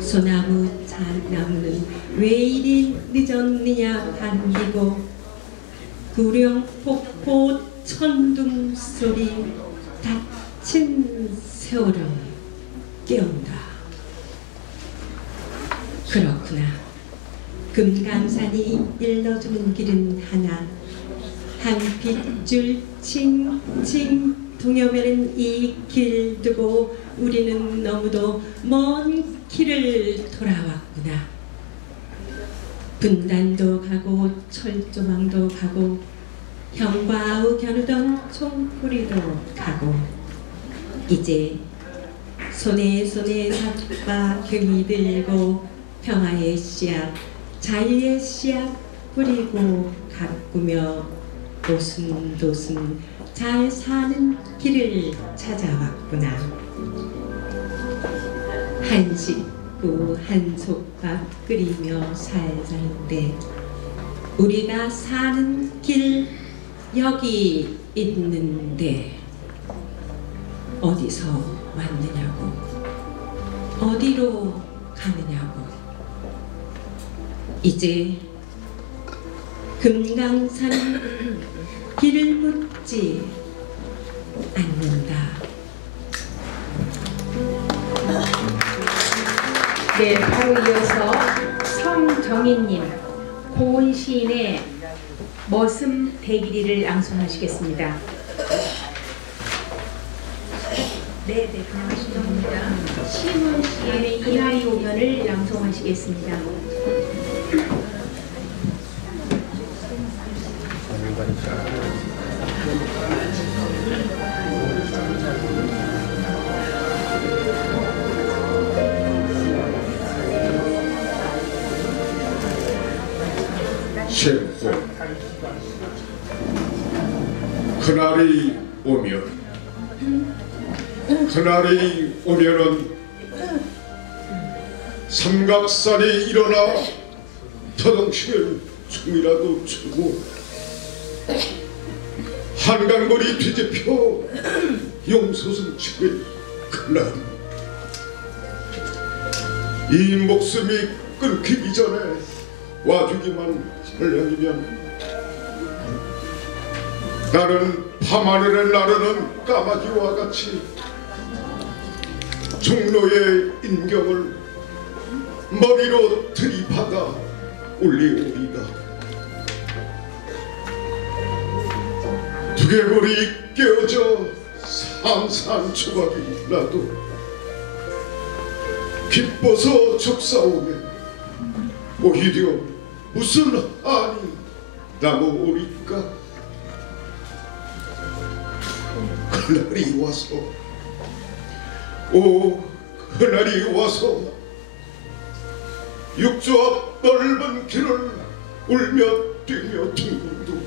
소나무 잣나무는 왜 이리 늦었느냐 반기고 구룡폭포 천둥 소리 닫힌 세월을 깨운다. 그렇구나. 금강산이 일러주는 길은 하나, 한 핏줄 칭칭 동여매는 이 길 두고 우리는 너무도 먼 길을 돌아왔구나. 분단도 가고 철조망도 가고 형과 아우 겨누던 총구리도 가고 이제 손에 삿바 경이 들고 평화의 씨앗 자유의 씨앗 뿌리고 가꾸며 오순도순 잘 사는 길을 찾아왔구나. 한 식구 한 솥밥 끓이며 살자는데 우리가 사는 길 여기 있는데 어디서 왔느냐고 어디로 가느냐고 이제 금강산 길을 묻지 않는다. 네, 바로 이어서 성정희님 고은 시인의 머슴 대길이를 낭송하시겠습니다. 네, 그냥 하시면 됩니다. 심은 시인의 이하이 오면을 낭송하시겠습니다. 셰호 그날이 오면은 삼각산이 일어나 터덩치면 춤이라도 추고 한강물이 뒤집혀 용솟은 치는 그날 이 목숨이 끊기기 전에 와주기만 설령이면 나는 밤하늘에 나르는 까마귀와 같이 종로의 인경을 머리로 들이받아 올리오리다. 두개골이 깨어져 산산조각이 나도 기뻐서 죽사오면 오히려 무슨 한이 남아오리까. 그날이 와서 그날이 와서 육조 앞 넓은 길을 울며 뛰며 둥둥둥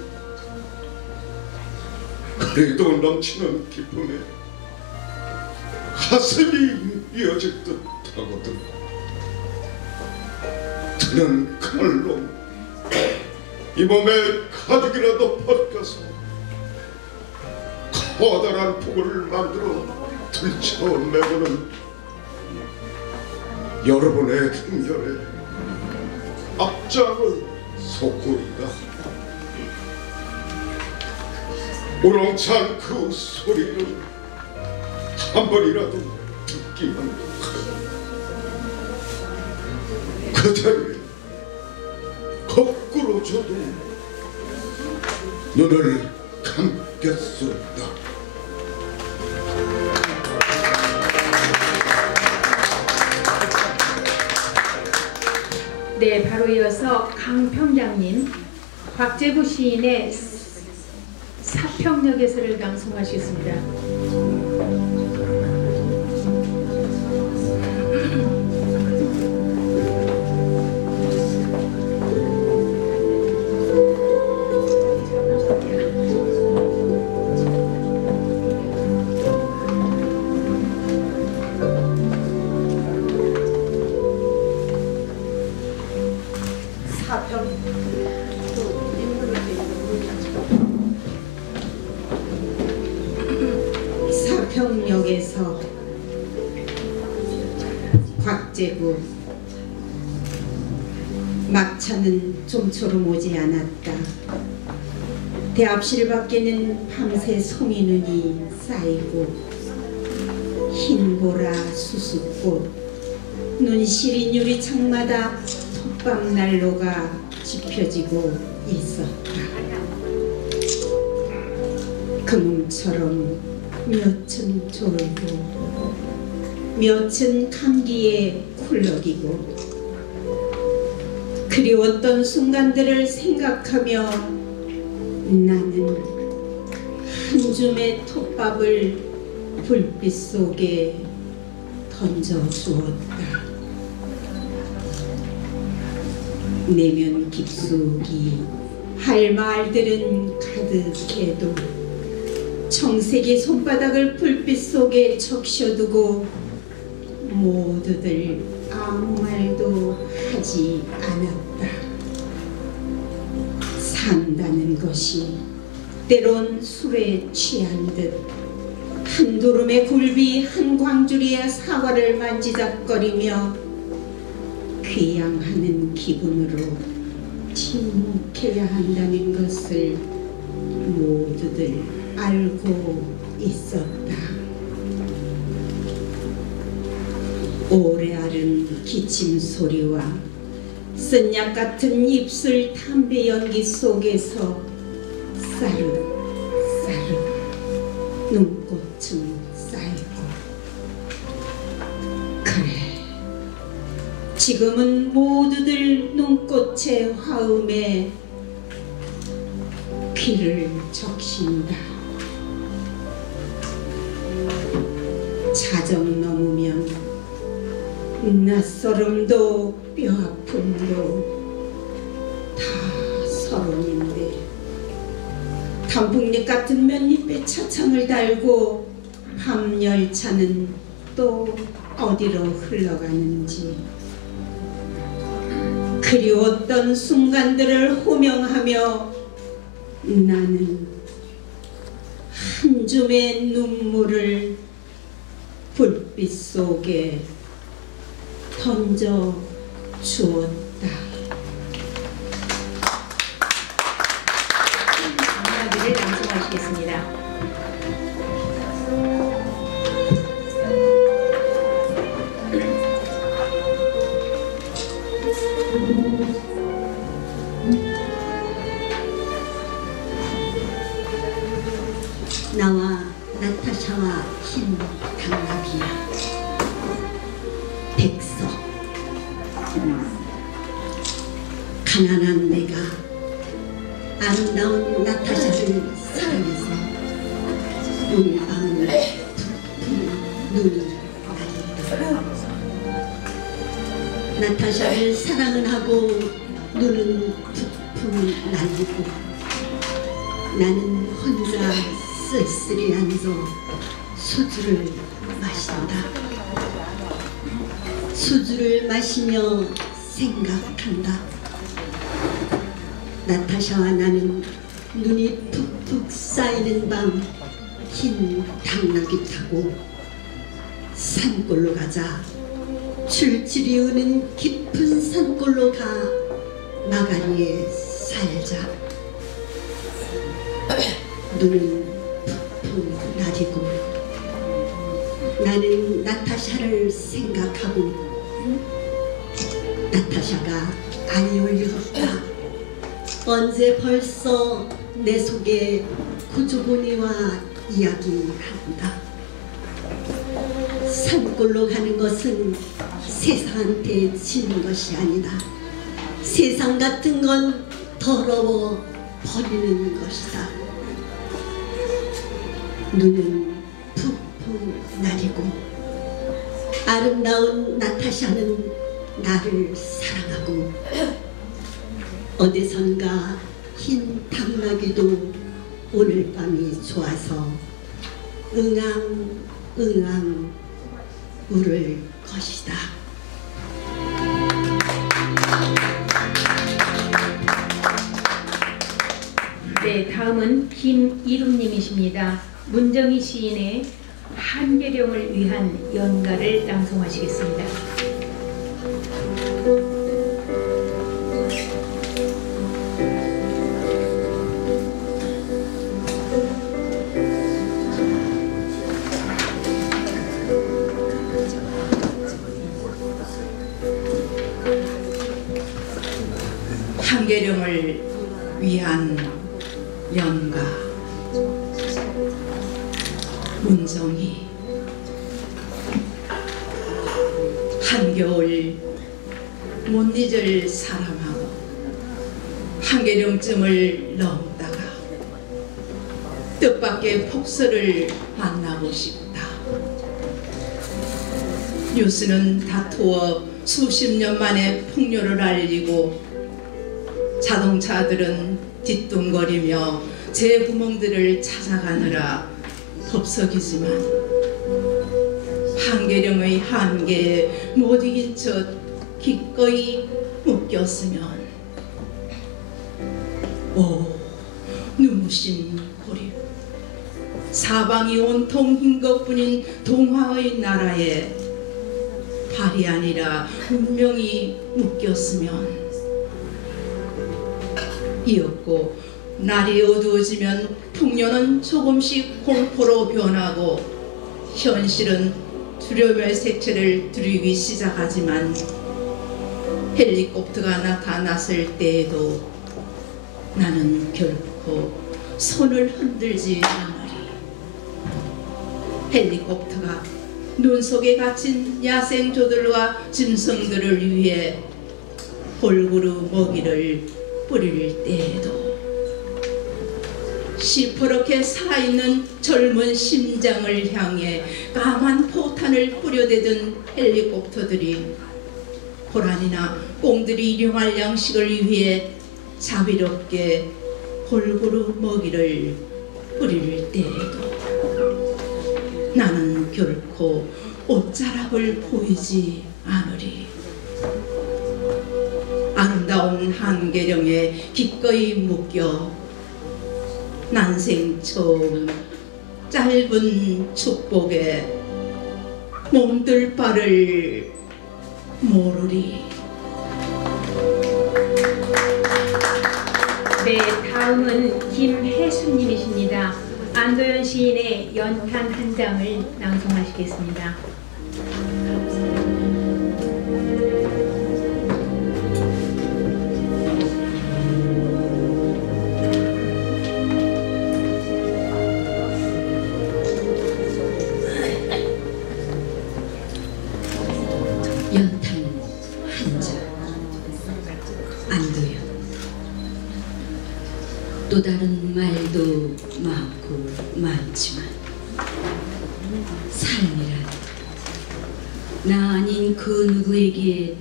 그래도 넘치는 기쁨에 가슴이 이어질 듯 하거든. 드는 칼로 이 몸에 가죽이라도 벗겨서 커다란 폭을 만들어 들쳐내보는 여러분의 행렬에 앞장을 섰고이다. 우렁찬 그 소리를 한 번이라도 듣기만 하여 그 자리에 거꾸로 저도 눈을 감겠습니다. 네, 바로 이어서 강평장님 곽재부 시인의 사평역에서를 낭송하시겠습니다. 성역에서 곽제구 막차는 좀처럼 오지 않았다. 대합실 밖에는 밤새 송이눈이 쌓이고 흰보라 수숫꽃 눈 시린 유리창마다 톱밥난로가 지펴지고 있었다. 금음처럼 몇은 졸고 몇은 감기에 쿨럭이고 그리웠던 순간들을 생각하며 나는 한 줌의 톱밥을 불빛 속에 던져주었다. 내면 깊숙이 할 말들은 가득해도 청색이 손바닥을 불빛 속에 적셔두고 모두들 아무 말도 하지 않았다. 산다는 것이 때론 술에 취한 듯 한두름의 굴비 한 광주리의 사과를 만지작거리며 귀양하는 기분으로 침묵해야 한다는 것을 모두들 알고 있었다. 오래 앓은 기침 소리와 쓴약 같은 입술 담배 연기 속에서 싸르싸르 눈꽃은 쌓이고 그래 지금은 모두들 눈꽃의 화음에 귀를 적신다. 자정 넘으면 낯설음도 뼈아픔도 다 서론인데 단풍잎 같은 맨잎에 차창을 달고 밤 열차는 또 어디로 흘러가는지 그리웠던 순간들을 호명하며 나는 한 줌의 눈물을 불빛 속에 던져 주었다. 한마디를 낭송하시겠습니다. 나와 나타샤와 흰 당나귀야. 백서. 가난한 내가 아름다운 나타샤를 사랑해서 오늘 밤은 부푼 눈이 나겠다. 나타샤를 사랑은 하고 눈은 부푼 날리고 나는 혼자 쓸쓸히 앉아 소주를 마신다. 소주를 마시며 생각한다. 나타샤와 나는 눈이 푹푹 쌓이는 밤 흰 당나귀 타고 산골로 가자. 출출이 우는 깊은 산골로 가 마가리에 살자. 눈은 푹푹 나리고 나는 나타샤를 생각하고 나타샤가 아니올 리 없다. 언제 벌써 내 속에 구조본이와 이야기한다. 산골로 가는 것은 세상한테 지는 것이 아니다. 세상 같은 건 더러워 버리는 것이다. 눈은 푹푹 나리고 아름다운 나타샤는 나를 사랑하고 어디선가 흰 당나귀도 오늘 밤이 좋아서 응앙응앙 울을 것이다. 네, 다음은 김이룸님이십니다. 문정희 시인의 한계령을 위한 연가를 낭송하시겠습니다. 한계령을 위한 연가. 문정이 한겨울 못 잊을 사람하고 한계령쯤을 넘다가 뜻밖의 폭설을 만나고 싶다. 뉴스는 다투어 수십 년 만에 풍요를 알리고 자동차들은 뒤뚱거리며 제 구멍들을 찾아가느라 덥석이지만 한계령의 한계에 못 이긴 척 기꺼이 묶였으면 오 눈부신 고립 사방이 온통 흰 것뿐인 동화의 나라에 발이 아니라 운명이 묶였으면 이었고 날이 어두워지면 풍요는 조금씩 공포로 변하고 현실은 두려움의 색채를 드리기 시작하지만 헬리콥터가 나타났을 때에도 나는 결코 손을 흔들지 않으리. 헬리콥터가 눈 속에 갇힌 야생조들과 짐승들을 위해 골고루 먹이를 뿌릴 때에도 시퍼렇게 살아있는 젊은 심장을 향해 까만 포탄을 뿌려대던 헬리콥터들이 고란이나 꽁들이 일용할 양식을 위해 자비롭게 골고루 먹이를 뿌릴 때에도 나는 결코 옷자락을 보이지 않으리. 아름다운 한계령에 기꺼이 묶여 난생 처음 짧은 축복에 몸둘 바를 모르리. 네, 다음은 김혜수님이십니다. 안도현 시인의 연탄 한 장을 낭송하시겠습니다. 연탄 한 장. 안도현. 또 다른 말도 많고 많지만 삶이란 나 아닌 그 누구에게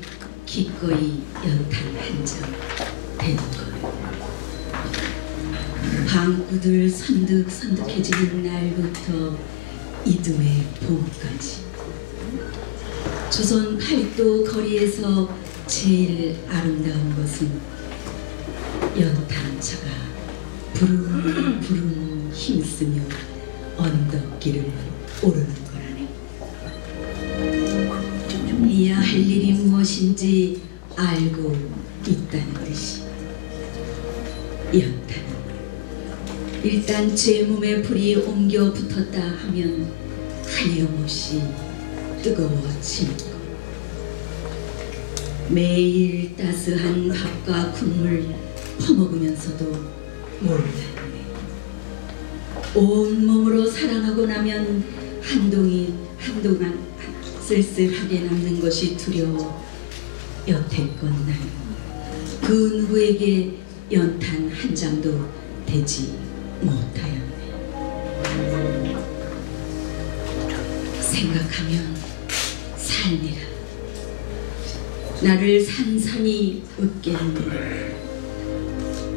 기꺼이 연탄 한 장 되는 것. 방구들 선득선득해지는 날부터 이듬해 봄까지 조선 팔도 거리에서 제일 아름다운 것은 연탄차가 부릉부릉 힘쓰며 언덕길을 오르는 거라네. 해야 할 일이 무엇인지 알고 있다는 듯이 연탄은 일단 제 몸에 불이 옮겨 붙었다 하면 하염없이 뜨거워지는 것. 매일 따스한 밥과 국물 퍼먹으면서도 몰랐네. 온몸으로 사랑하고 나면 한동안 쓸쓸하게 남는 것이 두려워 여태껏 난 그 누구에게 연탄 한 장도 되지 못하였네. 생각하면 삶이라 나를 산산이 웃겠네.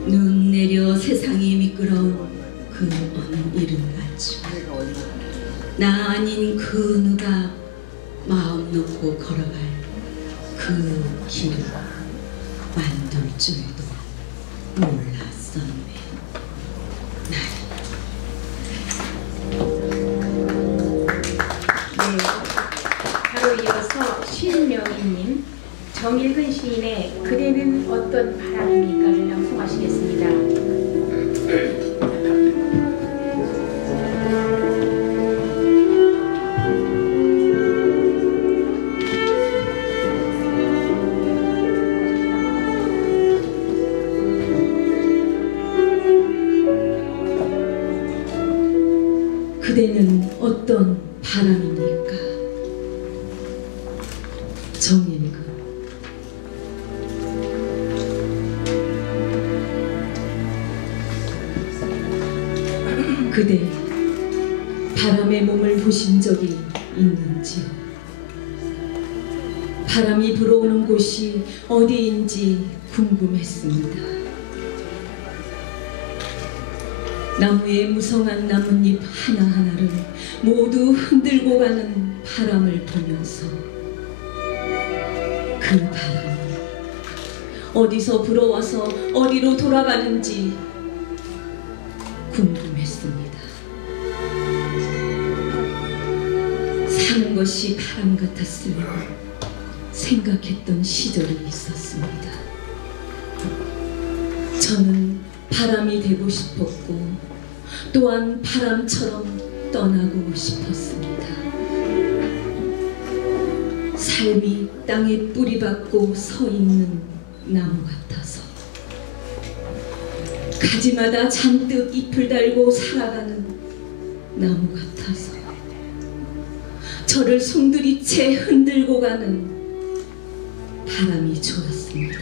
눈 내려 세상이 미끄러운 그 어느 이른 아침 나 아닌 그 누가 마음 놓고 걸어갈 그 길을 만들 줄도 몰랐었네. 나는 김정수님, 정일근 시인의 그대는 어떤 바람입니까를 낭송하시겠습니다. 그대는 어떤 바람입니까? 정일근. 그대 바람의 몸을 보신 적이 있는지요? 바람이 불어오는 곳이 어디인지 궁금했습니다. 나무의 무성한 나뭇잎 하나하나를 모두 흔들고 가는 바람을 보면서 그 바람이 어디서 불어와서 어디로 돌아가는지 궁금했습니다. 사는 것이 바람 같았으면 생각했던 시절이 있었습니다. 저는 바람이 되고 싶었고 또한 바람처럼 떠나고 싶었습니다. 삶이 땅에 뿌리박고 서 있는 나무 같아서 가지마다 잔뜩 잎을 달고 살아가는 나무 같아서 저를 송두리째 흔들고 가는 바람이 좋았습니다.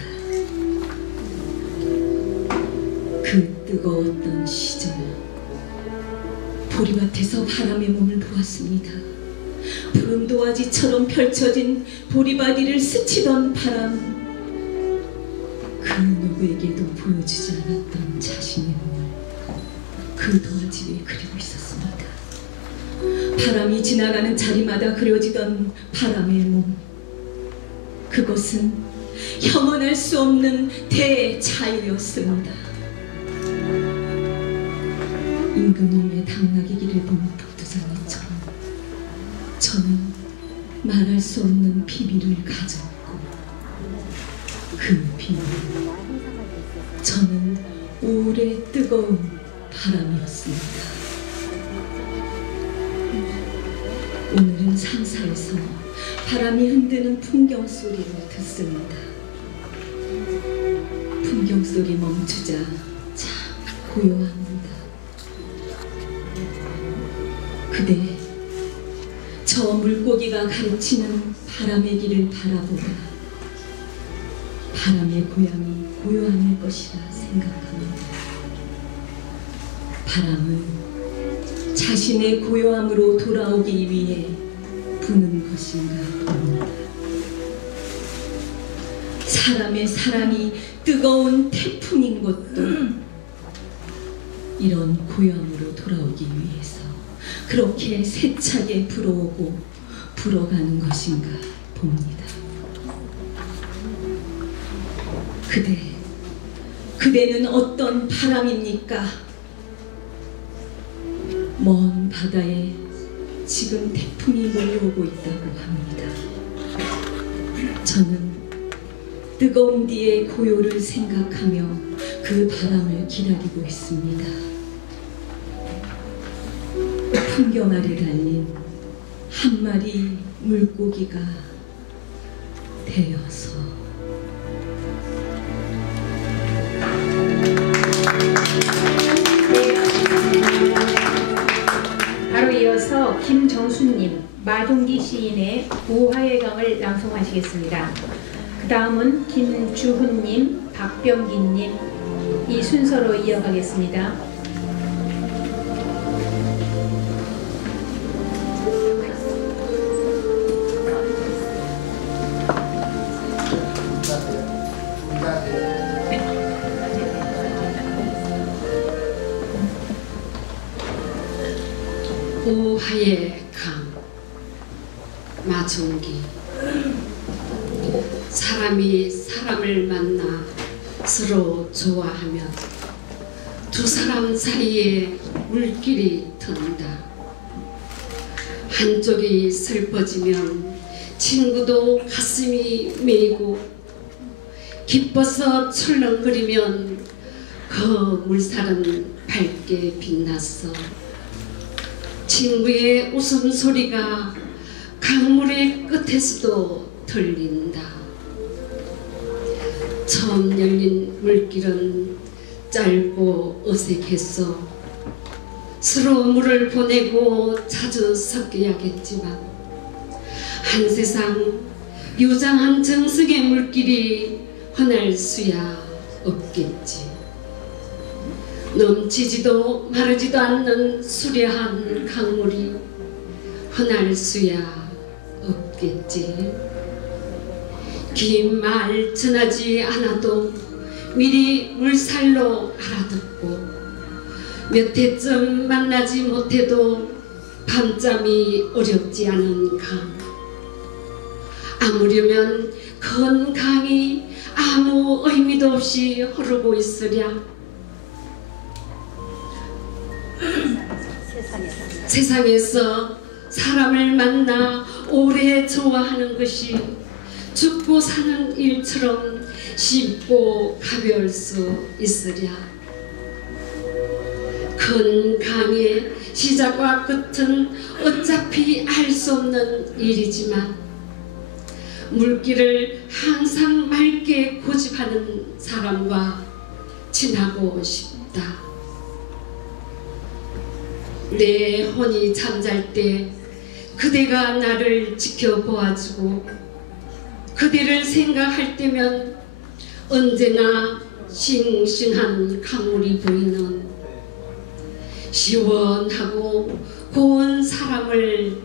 그 뜨거웠던 시절 보리밭에서 바람의 몸을 보았습니다. 푸른 도화지처럼 펼쳐진 보리바디를 스치던 바람, 그 누구에게도 보여주지 않았던 자신의 몸을 그 도화지 위에 그리고 있었습니다. 바람이 지나가는 자리마다 그려지던 바람의 몸, 그것은 영원할 수 없는 대자유였습니다. 임금님의 당나귀 길을 본 독두장이처럼 저는 말할 수 없는 비밀을 가졌고 그 비밀, 저는 오래 뜨거운 바람이었습니다. 오늘은 산사에서 바람이 흔드는 풍경 소리를 듣습니다. 풍경 소리 멈추자 참 고요합니다. 그대, 저 물고기가 가르치는 바람의 길을 바라보다 바람의 고향이 고요함일 것이라 생각합니다. 바람은 자신의 고요함으로 돌아오기 위해 부는 것인가 봅니다. 사람의 사랑이 뜨거운 태풍인 것도 이런 고요함으로 돌아오기 위해서 그렇게 세차게 불어오고 불어가는 것인가 봅니다. 그대는 어떤 바람입니까? 먼 바다에 지금 태풍이 몰려오고 있다고 합니다. 저는 뜨거운 뒤의 고요를 생각하며 그 바람을 기다리고 있습니다. 풍경 아래 달린 한 마리 물고기가 되어서 바로 이어서 김정수님, 마동기 시인의 부화의 강을 낭송하시겠습니다. 그 다음은 김주훈님, 박병기님, 이 순서로 이어가겠습니다. 부화의 강, 마종기. 사람이 사람을 만나 서로 좋아하면 두 사람 사이에 물길이 든다. 한쪽이 슬퍼지면 친구도 가슴이 메이고 기뻐서 철렁거리면 그 물살은 밝게 빛났어. 친구의 웃음소리가 강물의 끝에서도 들린다. 처음 열린 물길은 짧고 어색했어. 서로 물을 보내고 자주 섞여야겠지만 한 세상 요장한 정성의 물길이 흔할 수야 없겠지. 넘치지도 마르지도 않는 수려한 강물이 흔할 수야 없겠지. 긴 말 전하지 않아도 미리 물살로 알아듣고 몇 해쯤 만나지 못해도 밤잠이 어렵지 않은 강. 아무려면 큰 강이 아무 의미도 없이 흐르고 있으랴. 세상에서 사람을 만나 오래 좋아하는 것이 죽고 사는 일처럼 쉽고 가벼울 수 있으랴. 큰 강의 시작과 끝은 어차피 알 수 없는 일이지만 물길을 항상 맑게 고집하는 사람과 지나고 싶다. 내 혼이 잠잘 때 그대가 나를 지켜보아주고 그대를 생각할 때면 언제나 싱싱한 강물이 보이는 시원하고 고운 사람을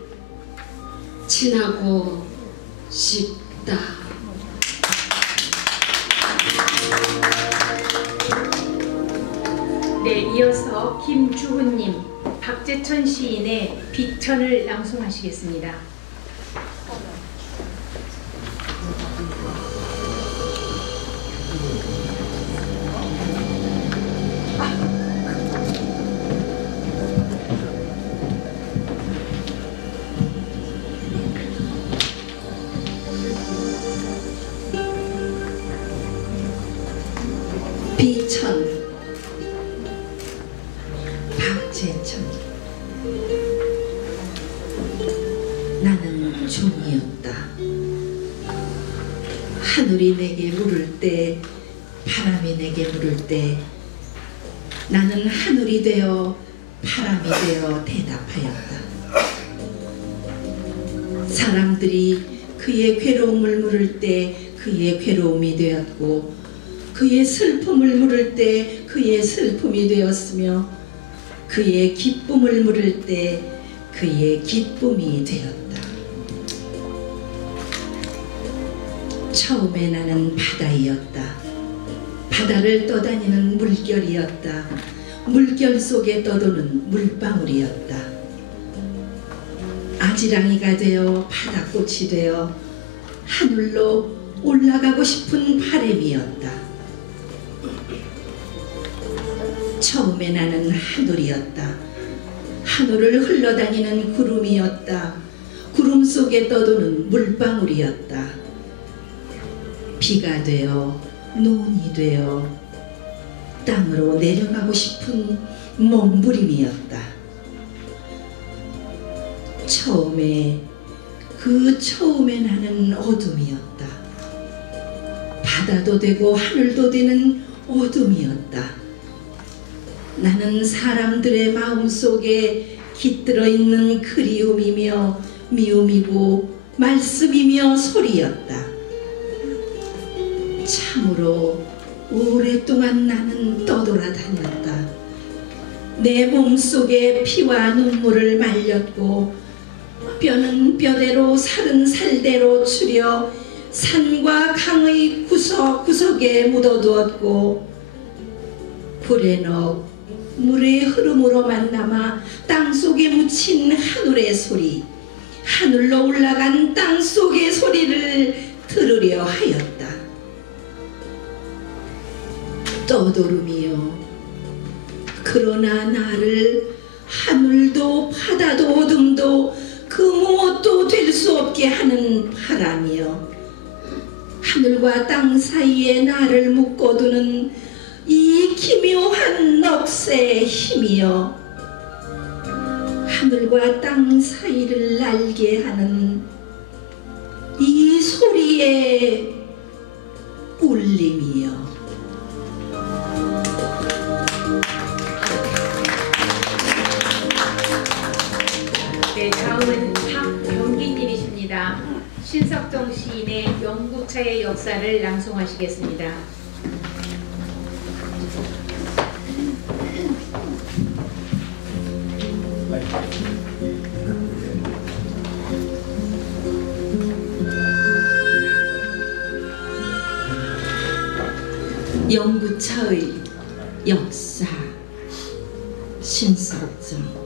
지나고 싶다. 네, 이어서 김주훈님, 박재천 시인의 비천을 낭송하시겠습니다. 비천, 박재천. 나는 종이었다. 하늘이 내게 물을 때, 바람이 내게 물을 때 나는 하늘이 되어 바람이 되어 대답하였다. 사람들이 그의 괴로움을 물을 때 그의 괴로움이 되었고 그의 슬픔을 물을 때 그의 슬픔이 되었으며 그의 기쁨을 물을 때 그의 기쁨이 되었다. 처음에 나는 바다이었다. 바다를 떠다니는 물결이었다. 물결 속에 떠도는 물방울이었다. 아지랑이가 되어 바다꽃이 되어 하늘로 올라가고 싶은 바람이었다. 처음에 나는 하늘이었다. 하늘을 흘러다니는 구름이었다. 구름 속에 떠도는 물방울이었다. 비가 되어 눈이 되어 땅으로 내려가고 싶은 몸부림이었다. 처음에 나는 어둠이었다. 바다도 되고 하늘도 되는 어둠이었다. 나는 사람들의 마음속에 깃들어 있는 그리움이며 미움이고 말씀이며 소리였다. 참으로 오랫동안 나는 떠돌아다녔다. 내 몸속에 피와 눈물을 말렸고 뼈는 뼈대로 살은 살대로 추려 산과 강의 구석구석에 묻어두었고 불에 넣어 물의 흐름으로만 남아 땅속에 묻힌 하늘의 소리, 하늘로 올라간 땅속의 소리를 들으려 하였다. 떠도름이여, 그러나 나를 하늘도 바다도 어둠도 그 무엇도 될 수 없게 하는 바람이여, 하늘과 땅 사이에 나를 묶어두는 이 기묘한 넋의 힘이여, 하늘과 땅 사이를 날게 하는 이 소리의 울림이여. 네, 다음은 박경기님이십니다. 신석정 시인의 영구차의 역사를 낭송하시겠습니다. 영구차의 역사, 신석정.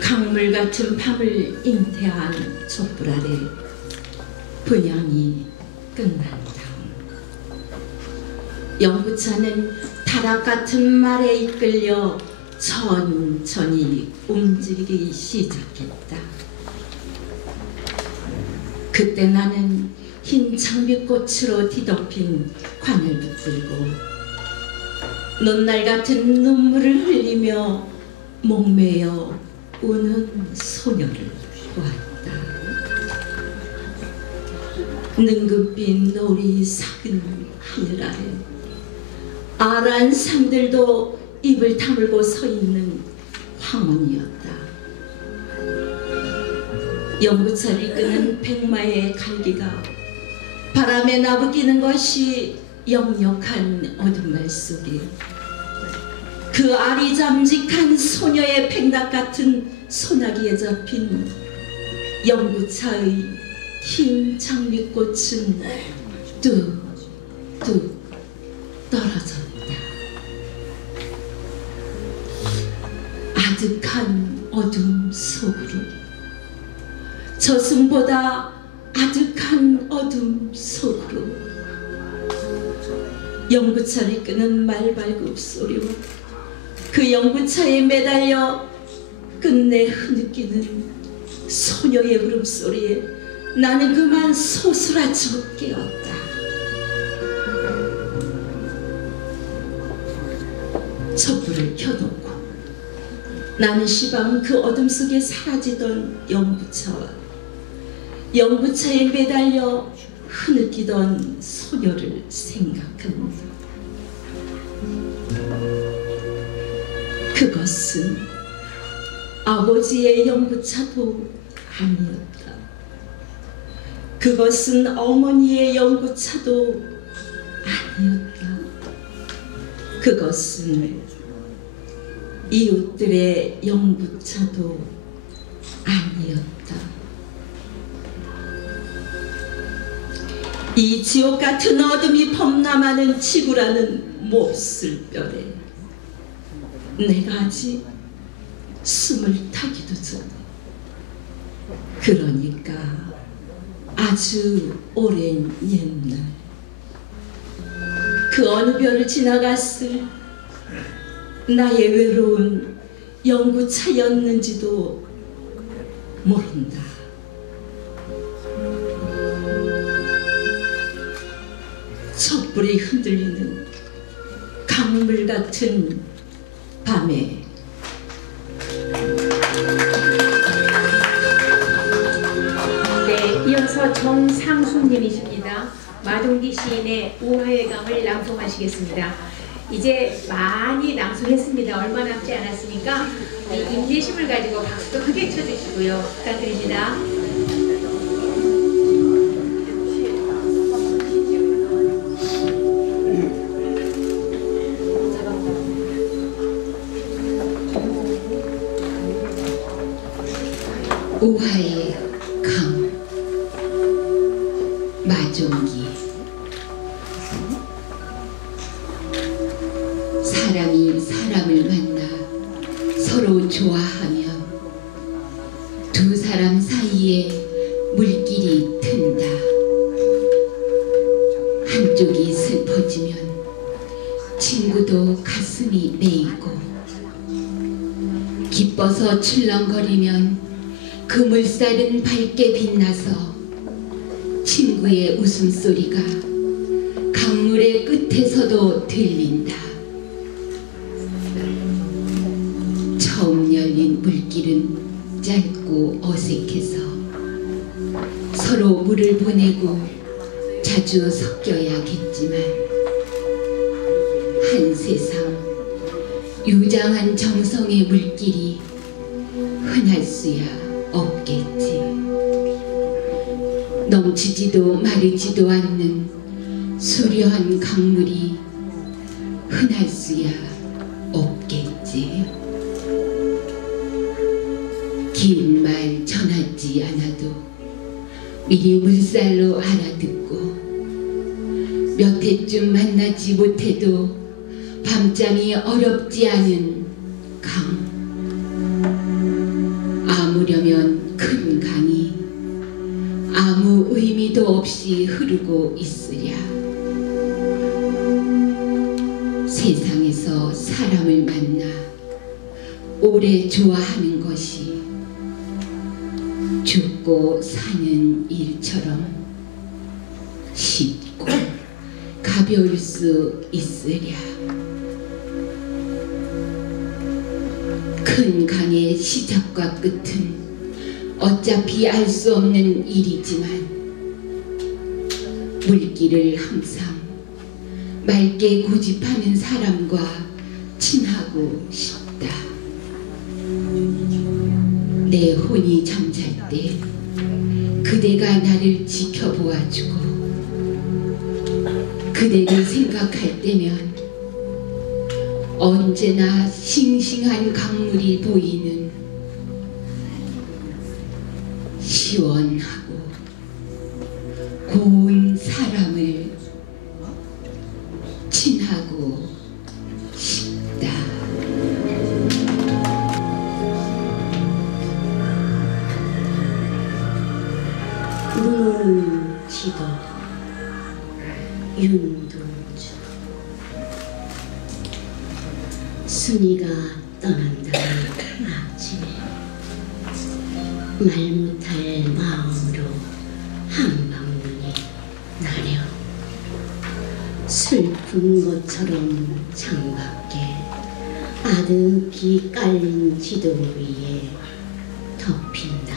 강물 같은 밤을 잉태한 촛불 아래 분양이 끝난 다음, 영구차는 타락 같은 말에 이끌려 천천히 움직이기 시작했다. 그때 나는 흰 장미꽃으로 뒤덮인 관을 붙들고 논날 같은 눈물을 흘리며 목매어 우는 소녀를 보았다. 능금빛 놀이 삭은 하늘 아래 아란 산들도 입을 다물고 서 있는 황혼이었다. 영구차를 이끄는 백마의 갈기가 바람에 나부끼는 것이 역력한 어둠말 속에 그 아리잠직한 소녀의 백낙 같은 소나기에 잡힌 영구차의 흰 장미꽃은 뚝뚝 떨어졌다. 아득한 어둠 속으로, 저승보다 아득한 어둠 속으로 영구차를 이끄는 말발굽 소리와 그 영구차에 매달려 끝내 흐느끼는 소녀의 울음소리에 나는 그만 소스라쳐 깨었다. 촛불을 켜놓고 나는 시방 그 어둠 속에 사라지던 영구차와 영구차에 매달려 흐느끼던 소녀를 생각한다. 그것은 아버지의 영구차도 아니었다. 그것은 어머니의 영구차도 아니었다. 그것은 이웃들의 영구차도 아니었다. 이 지옥 같은 어둠이 범람하는 지구라는 몹쓸별에 내가 아직 숨을 타기도 전에, 그러니까 아주 오랜 옛날 그 어느 별을 지나갔을 나의 외로운 영구차였는지도 모른다. 촛불이 흔들리는 강물 같은 밤에 네, 이어서 정상수님이십니다. 마동기 시인의 우화의 강을 낭송하시겠습니다. 이제 많이 낭송했습니다. 얼마 남지 않았으니까 이 인내심을 가지고 박수도 크게 쳐주시고요. 부탁드립니다. 우화의 강, 마종기. 사람이 사람을 만나 서로 좋아하면 두 사람 사이에 물길이 튼다. 한쪽이 슬퍼지면 친구도 가슴이 메이고, 기뻐서 출렁거리면 그 물살은 밝게 빛나서 친구의 웃음소리가 강물의 끝에서도 들린다. 처음 열린 물길은 짧고 어색해서 서로 물을 보내고 자주 섞여야겠지만 한 세상 유장한 정성의 물길이 흔할 수야 없겠지. 넘치지도 마르지도 않는 수려한 강물이 흔할 수야 없겠지. 긴 말 전하지 않아도 미리 물살로 알아듣고 몇 해쯤 만나지 못해도 밤잠이 어렵지 않은 강. 아무려면 큰 강이 아무 의미도 없이 흐르고 있으랴. 세상에서 사람을 만나 오래 좋아하는 것이 죽고 사는 일처럼 쉽고 가벼울 수 있으랴. 큰 강의 시작과 끝은 어차피 알 수 없는 일이지만 물길을 항상 맑게 고집하는 사람과 친하고 싶다. 내 혼이 잠잘 때 그대가 나를 지켜보아주고 그대를 생각할 때면 언제나 싱싱한 강물이 보이는 시원하고 고운 사람을 친하고 싶다. 눈오는 지도 윤동주. 순이가 떠난다는 아침에 말 못할 마음으로 한방눈이 나려 슬픈 것처럼 창밖에 아득히 깔린 지도 위에 덮인다.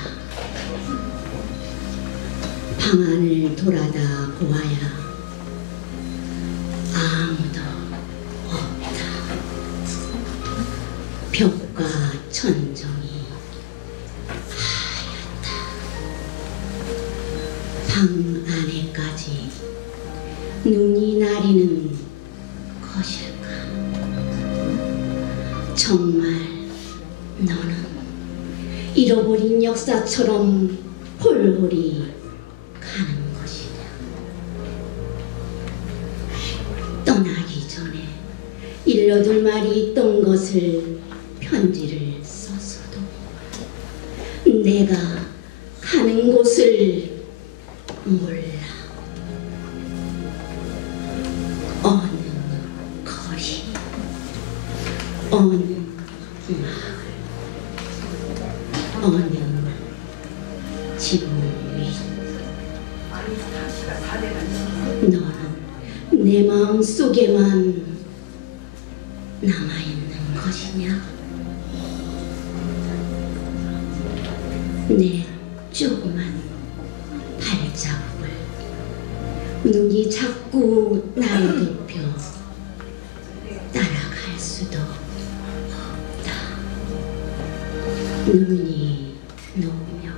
방 안을 돌아다 보아야 아무도 없다. 벽과 천정이 하얗다. 방 안에까지 눈이 나리는 것일까? 정말 너는 잃어버린 역사처럼 홀홀히 가는 것이냐? 떠나기 전에 일러둘 말이 있던 것을 편지를 써서도 내가 가는 곳을 몰라. 어느 거리, 어느 마을, 어느 집 위. 너는 내 마음 속에만 남아있는 것이냐? 내 조그만 발자국을 눈이 자꾸 나를 덮여 따라갈 수도 없다. 눈이 녹으며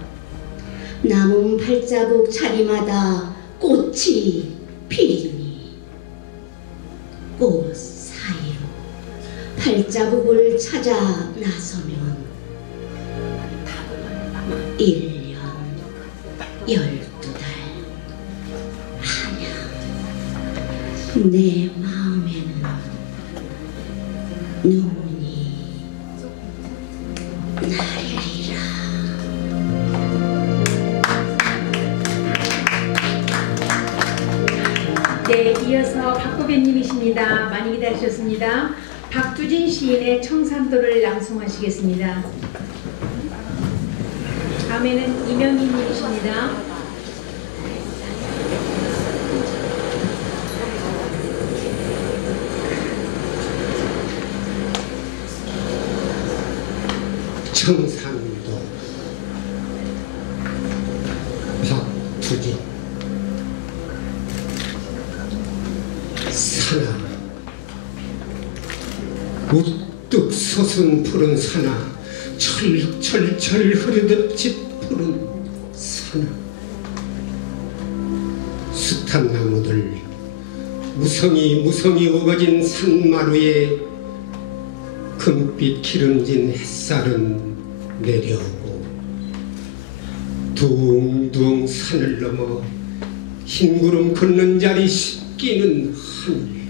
남은 발자국 자리마다 꽃이 피리니 꽃 사이로 발자국을 찾아 나서면 1년 12달 하냐. 내 마음에는 눈이 나리리라. 네, 이어서 박보배님이십니다. 많이 기다리셨습니다. 박두진 시인의 청산도를 낭송하시겠습니다. 다음에는 이명희 님이십니다. 청산도 박두진. 산하 우뚝 솟은 푸른 산하, 철철철 흐르듯 짙푸른 산하. 숱한 나무들 무성이 우거진 산마루에 금빛 기름진 햇살은 내려오고, 둥둥 산을 넘어 흰구름 걷는 자리 씻기는 하늘.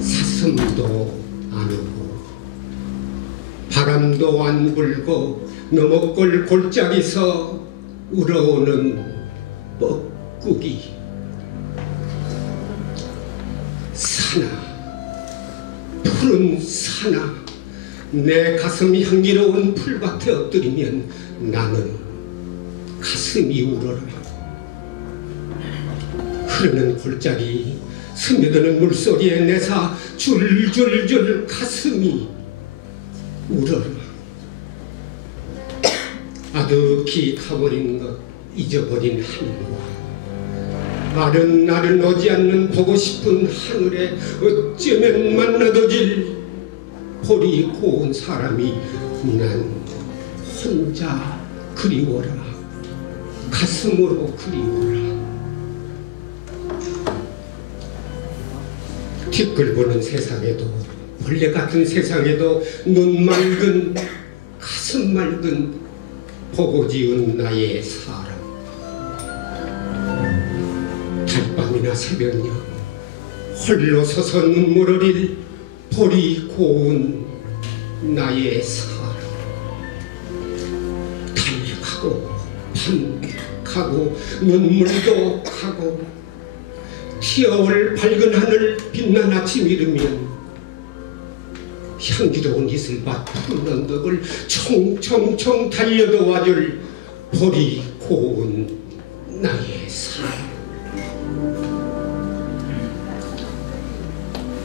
사슴도 안 오고 바람도 안 불고 너머골 골짜기서 우러오는 뻐꾸기. 산하, 푸른 산하, 내 가슴 향기로운 풀밭에 엎드리면 나는 가슴이 울어라. 흐르는 골짜기, 스며드는 물소리에 내사 줄줄줄 가슴이 울어라. 아득히 타버린 것 잊어버린 하늘과 나른 오지 않는 보고 싶은 하늘에 어쩌면 만나더질 볼이 고운 사람이 난 혼자 그리워라. 가슴으로 그리워라. 뒷글 보는 세상에도, 벌레 같은 세상에도 눈 맑은 가슴 맑은 보고 지은 나의 사람. 달밤이나 새벽녘 홀로 서서 눈물 흘릴 볼이 고운 나의 사람. 달 가고 밤 가고 눈물도 가고 튀어올 밝은 하늘 빛난 아침 이르면 향기로운 이슬밭 푸른 언덕을 총총총 달려도 와줄 볼이 고운 나의 사람.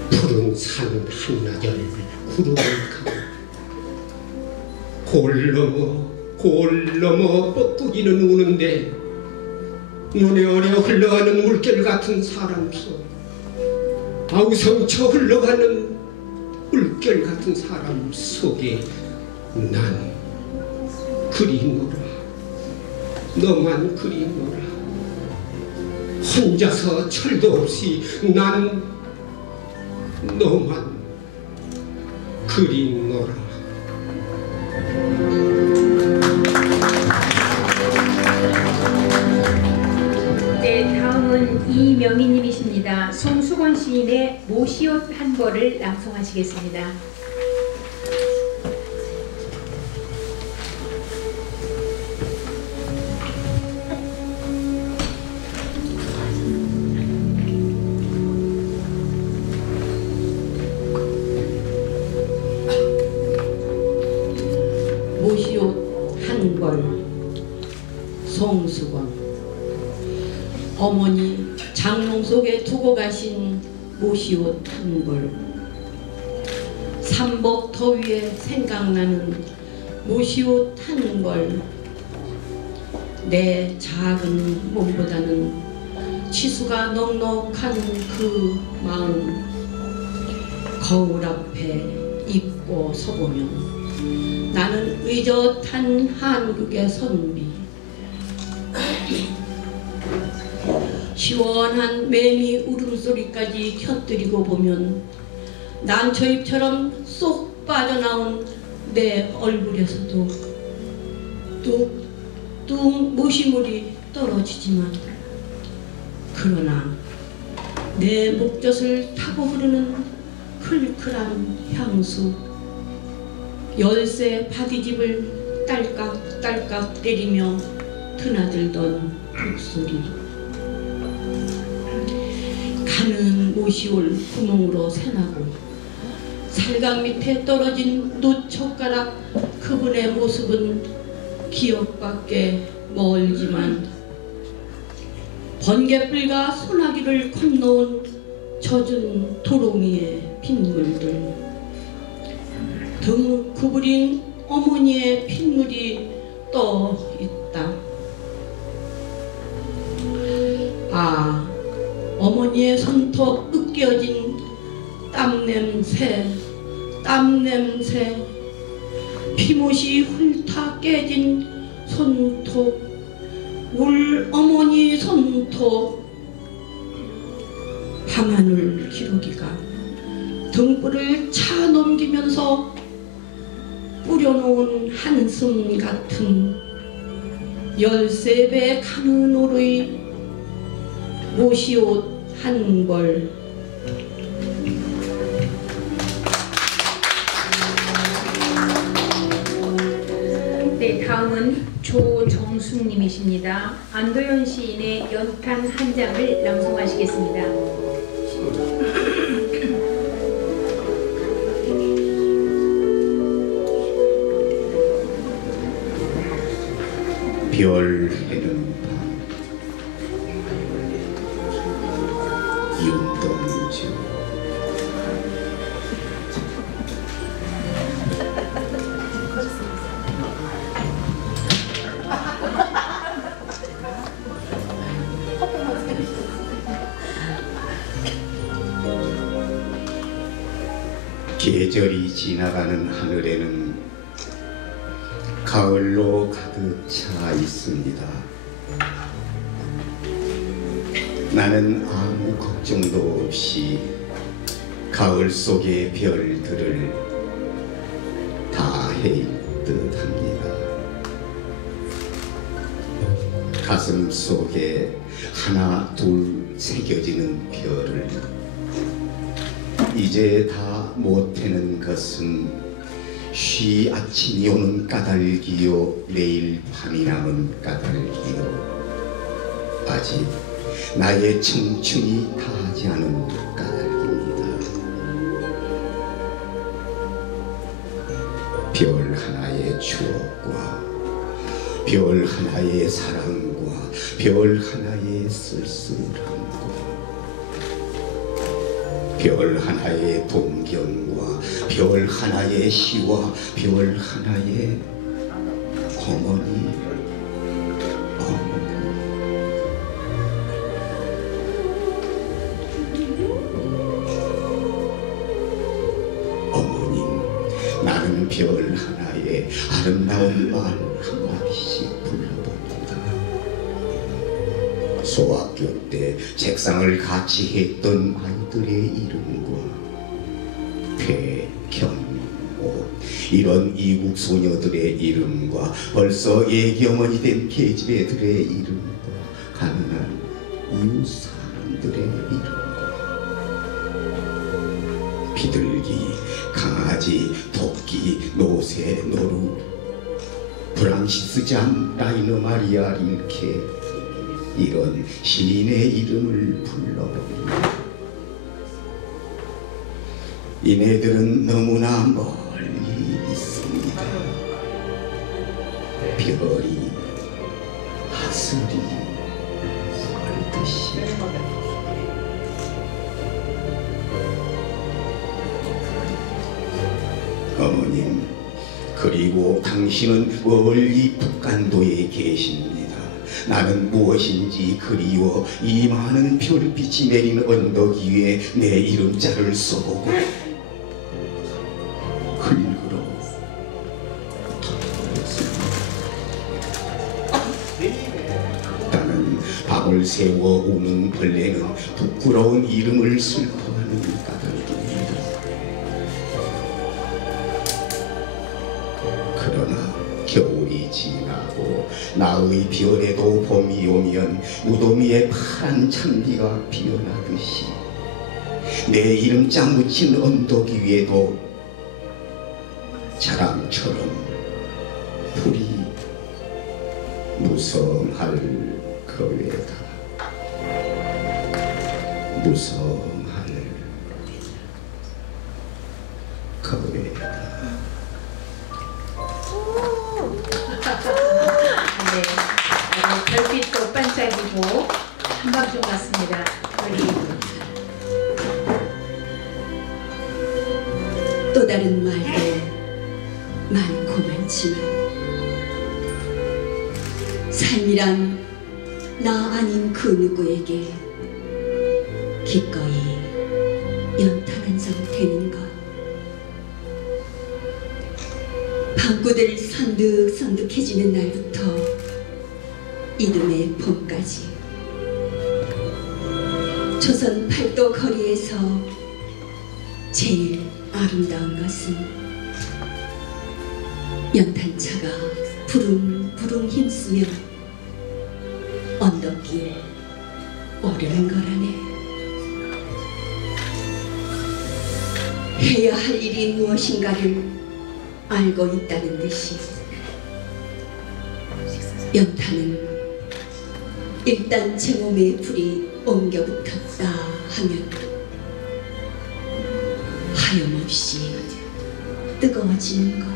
푸른 산 한나절 구름을 가고 골 넘어 뻐꾸기는 우는데 눈에 어려 흘러가는 물결 같은 사람 속, 아우성쳐 흘러가는 물결 같은 사람 속에 난 그리노라. 너만 그리노라. 혼자서 철도 없이 난 너만 그리노라. 네, 다음은 이명희님이십니다. 송수건 시인의 모시옷 한 벌을 낭송하시겠습니다. 모시옷 한 벌. 송수건. 어머니 장롱 속에 두고 가신 모시옷 한 벌. 삼복 더위에 생각나는 모시옷 한 벌. 내 작은 몸보다는 치수가 넉넉한 그 마음. 거울 앞에 입고 서보면 나는 의젓한 한국의 선비. 시원한 매미 울음소리까지 곁들이고 보면 난초잎처럼 쏙 빠져나온 내 얼굴에서도 뚝뚝 모시물이 떨어지지만, 그러나 내 목젖을 타고 흐르는 클클한 향수, 열쇠 바디집을 딸깍딸깍 때리며 드나들던 북소리, 가는 모시올 구멍으로 새나고 살강 밑에 떨어진 노젓가락 그분의 모습은 기억밖에 멀지만 번갯불과 소나기를 건너온 젖은 도롱이의 빗물들 등 구부린 어머니의 핏물이 떠 있다. 아, 어머니의 손톱 으깨어진 땀냄새 피못이 훑어 깨진 손톱 울 어머니 손톱 밤하늘 기러기가 등불을 차 넘기면서 뿌려놓은 한숨 같은 13배 가는 오르의 모시옷 한 벌 네, 다음은 조정숙님이십니다. 안도현 시인의 연탄 한 장을 낭송하시겠습니다. 별 해는 밤 윤동주 계절이 지나가는 하늘에는 가을로 가득 차 있습니다. 나는 아무 걱정도 없이 가을 속의 별들을 다 헤일 듯 합니다. 가슴 속에 하나 둘 새겨지는 별을 이제 다 못 해는 것은 쉬 아침이 오는 까닭이요 내일 밤이 남은 까닭이요 아직 나의 청춘이 다하지 않은 까닭입니다. 별 하나의 추억과 별 하나의 사랑과 별 하나의 쓸쓸함과 별 하나의 동경과 별 하나의 시와 별 하나의 어머니 어머님, 나는 별 하나의 아름다운 말 한마디씩 불러봅니다. 소학교 때 책상을 같이 했던 아이들의 이름과 배경모 이런 이국 소녀들의 이름과 벌써 애기어머니 된 계집애들의 이름과 가난한 이웃 사람들의 이름과 비둘기, 강아지, 토끼, 노새, 노루, 프랑시스 잠, 라이너 마리아 릴케 이런 시인의 이름을 불러봅니다. 이네들은 너무나 멀리 있습니다. 별이 하슬이 멀듯이 어머님, 그리고 당신은 멀리 북간도에 계십니다. 나는 무엇인지 그리워 이 많은 별빛이 내린 언덕 위에 내 이름자를 써보고 흙으로 나는 밤을 새워 우는 벌레는 부끄러운 이름을 슬퍼하는 까닭입니다. 그러나 겨울이 지나고 나의 별에도 봄이 오면 무더위에 파란 찬비가 피어나듯이 내 이름자 묻힌 언덕 위에도 자랑처럼 풀이 무성할 거외다. 무성할 가보겠습니다. 네, 별빛도 반짝이고 한밤중 같습니다. 또 다른 말도 많고 많지만 삶이란 나 아닌 그 누구에게 기꺼이 연탄 한 장 되는 것. 방구들 선득선득해지는 날부터 이듬해 봄까지 조선 팔도 거리에서 제일 아름다운 것은 연탄차가 부릉부릉 힘쓰며 언덕길 오르는 거라네. 해야 할 일이 무엇인가를 알고 있다는 듯이 연탄은 일단 제 몸에 불이 옮겨 붙었다 하면 하염없이 뜨거워지는 것.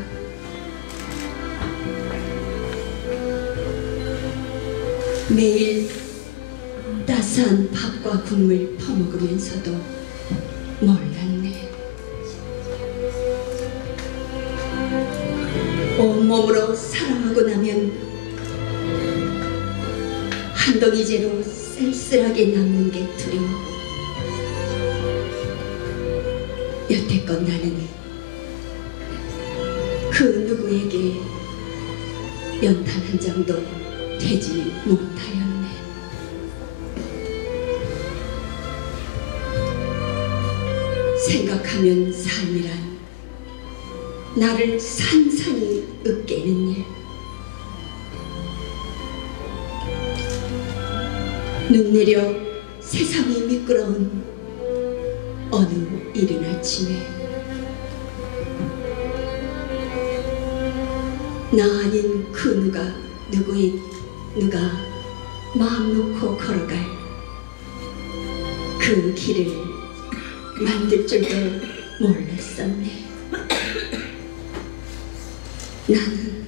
매일 따스한 밥과 국물 퍼먹으면서도 몰랐네. 온몸으로 사랑하고 나면 한덩이째로 쓸쓸하게 남는 게 두려워. 여태껏 나는 그 누구에게 연탄 한 장도 되지 못하였네. 생각하면 삶이란 나를 산산이 으깨는 일. 눈 내려 세상이 미끄러운 어느 이른 아침에 나 아닌 그 누가 마음 놓고 걸어갈 그 길을 만들 줄도 몰랐었네. 나는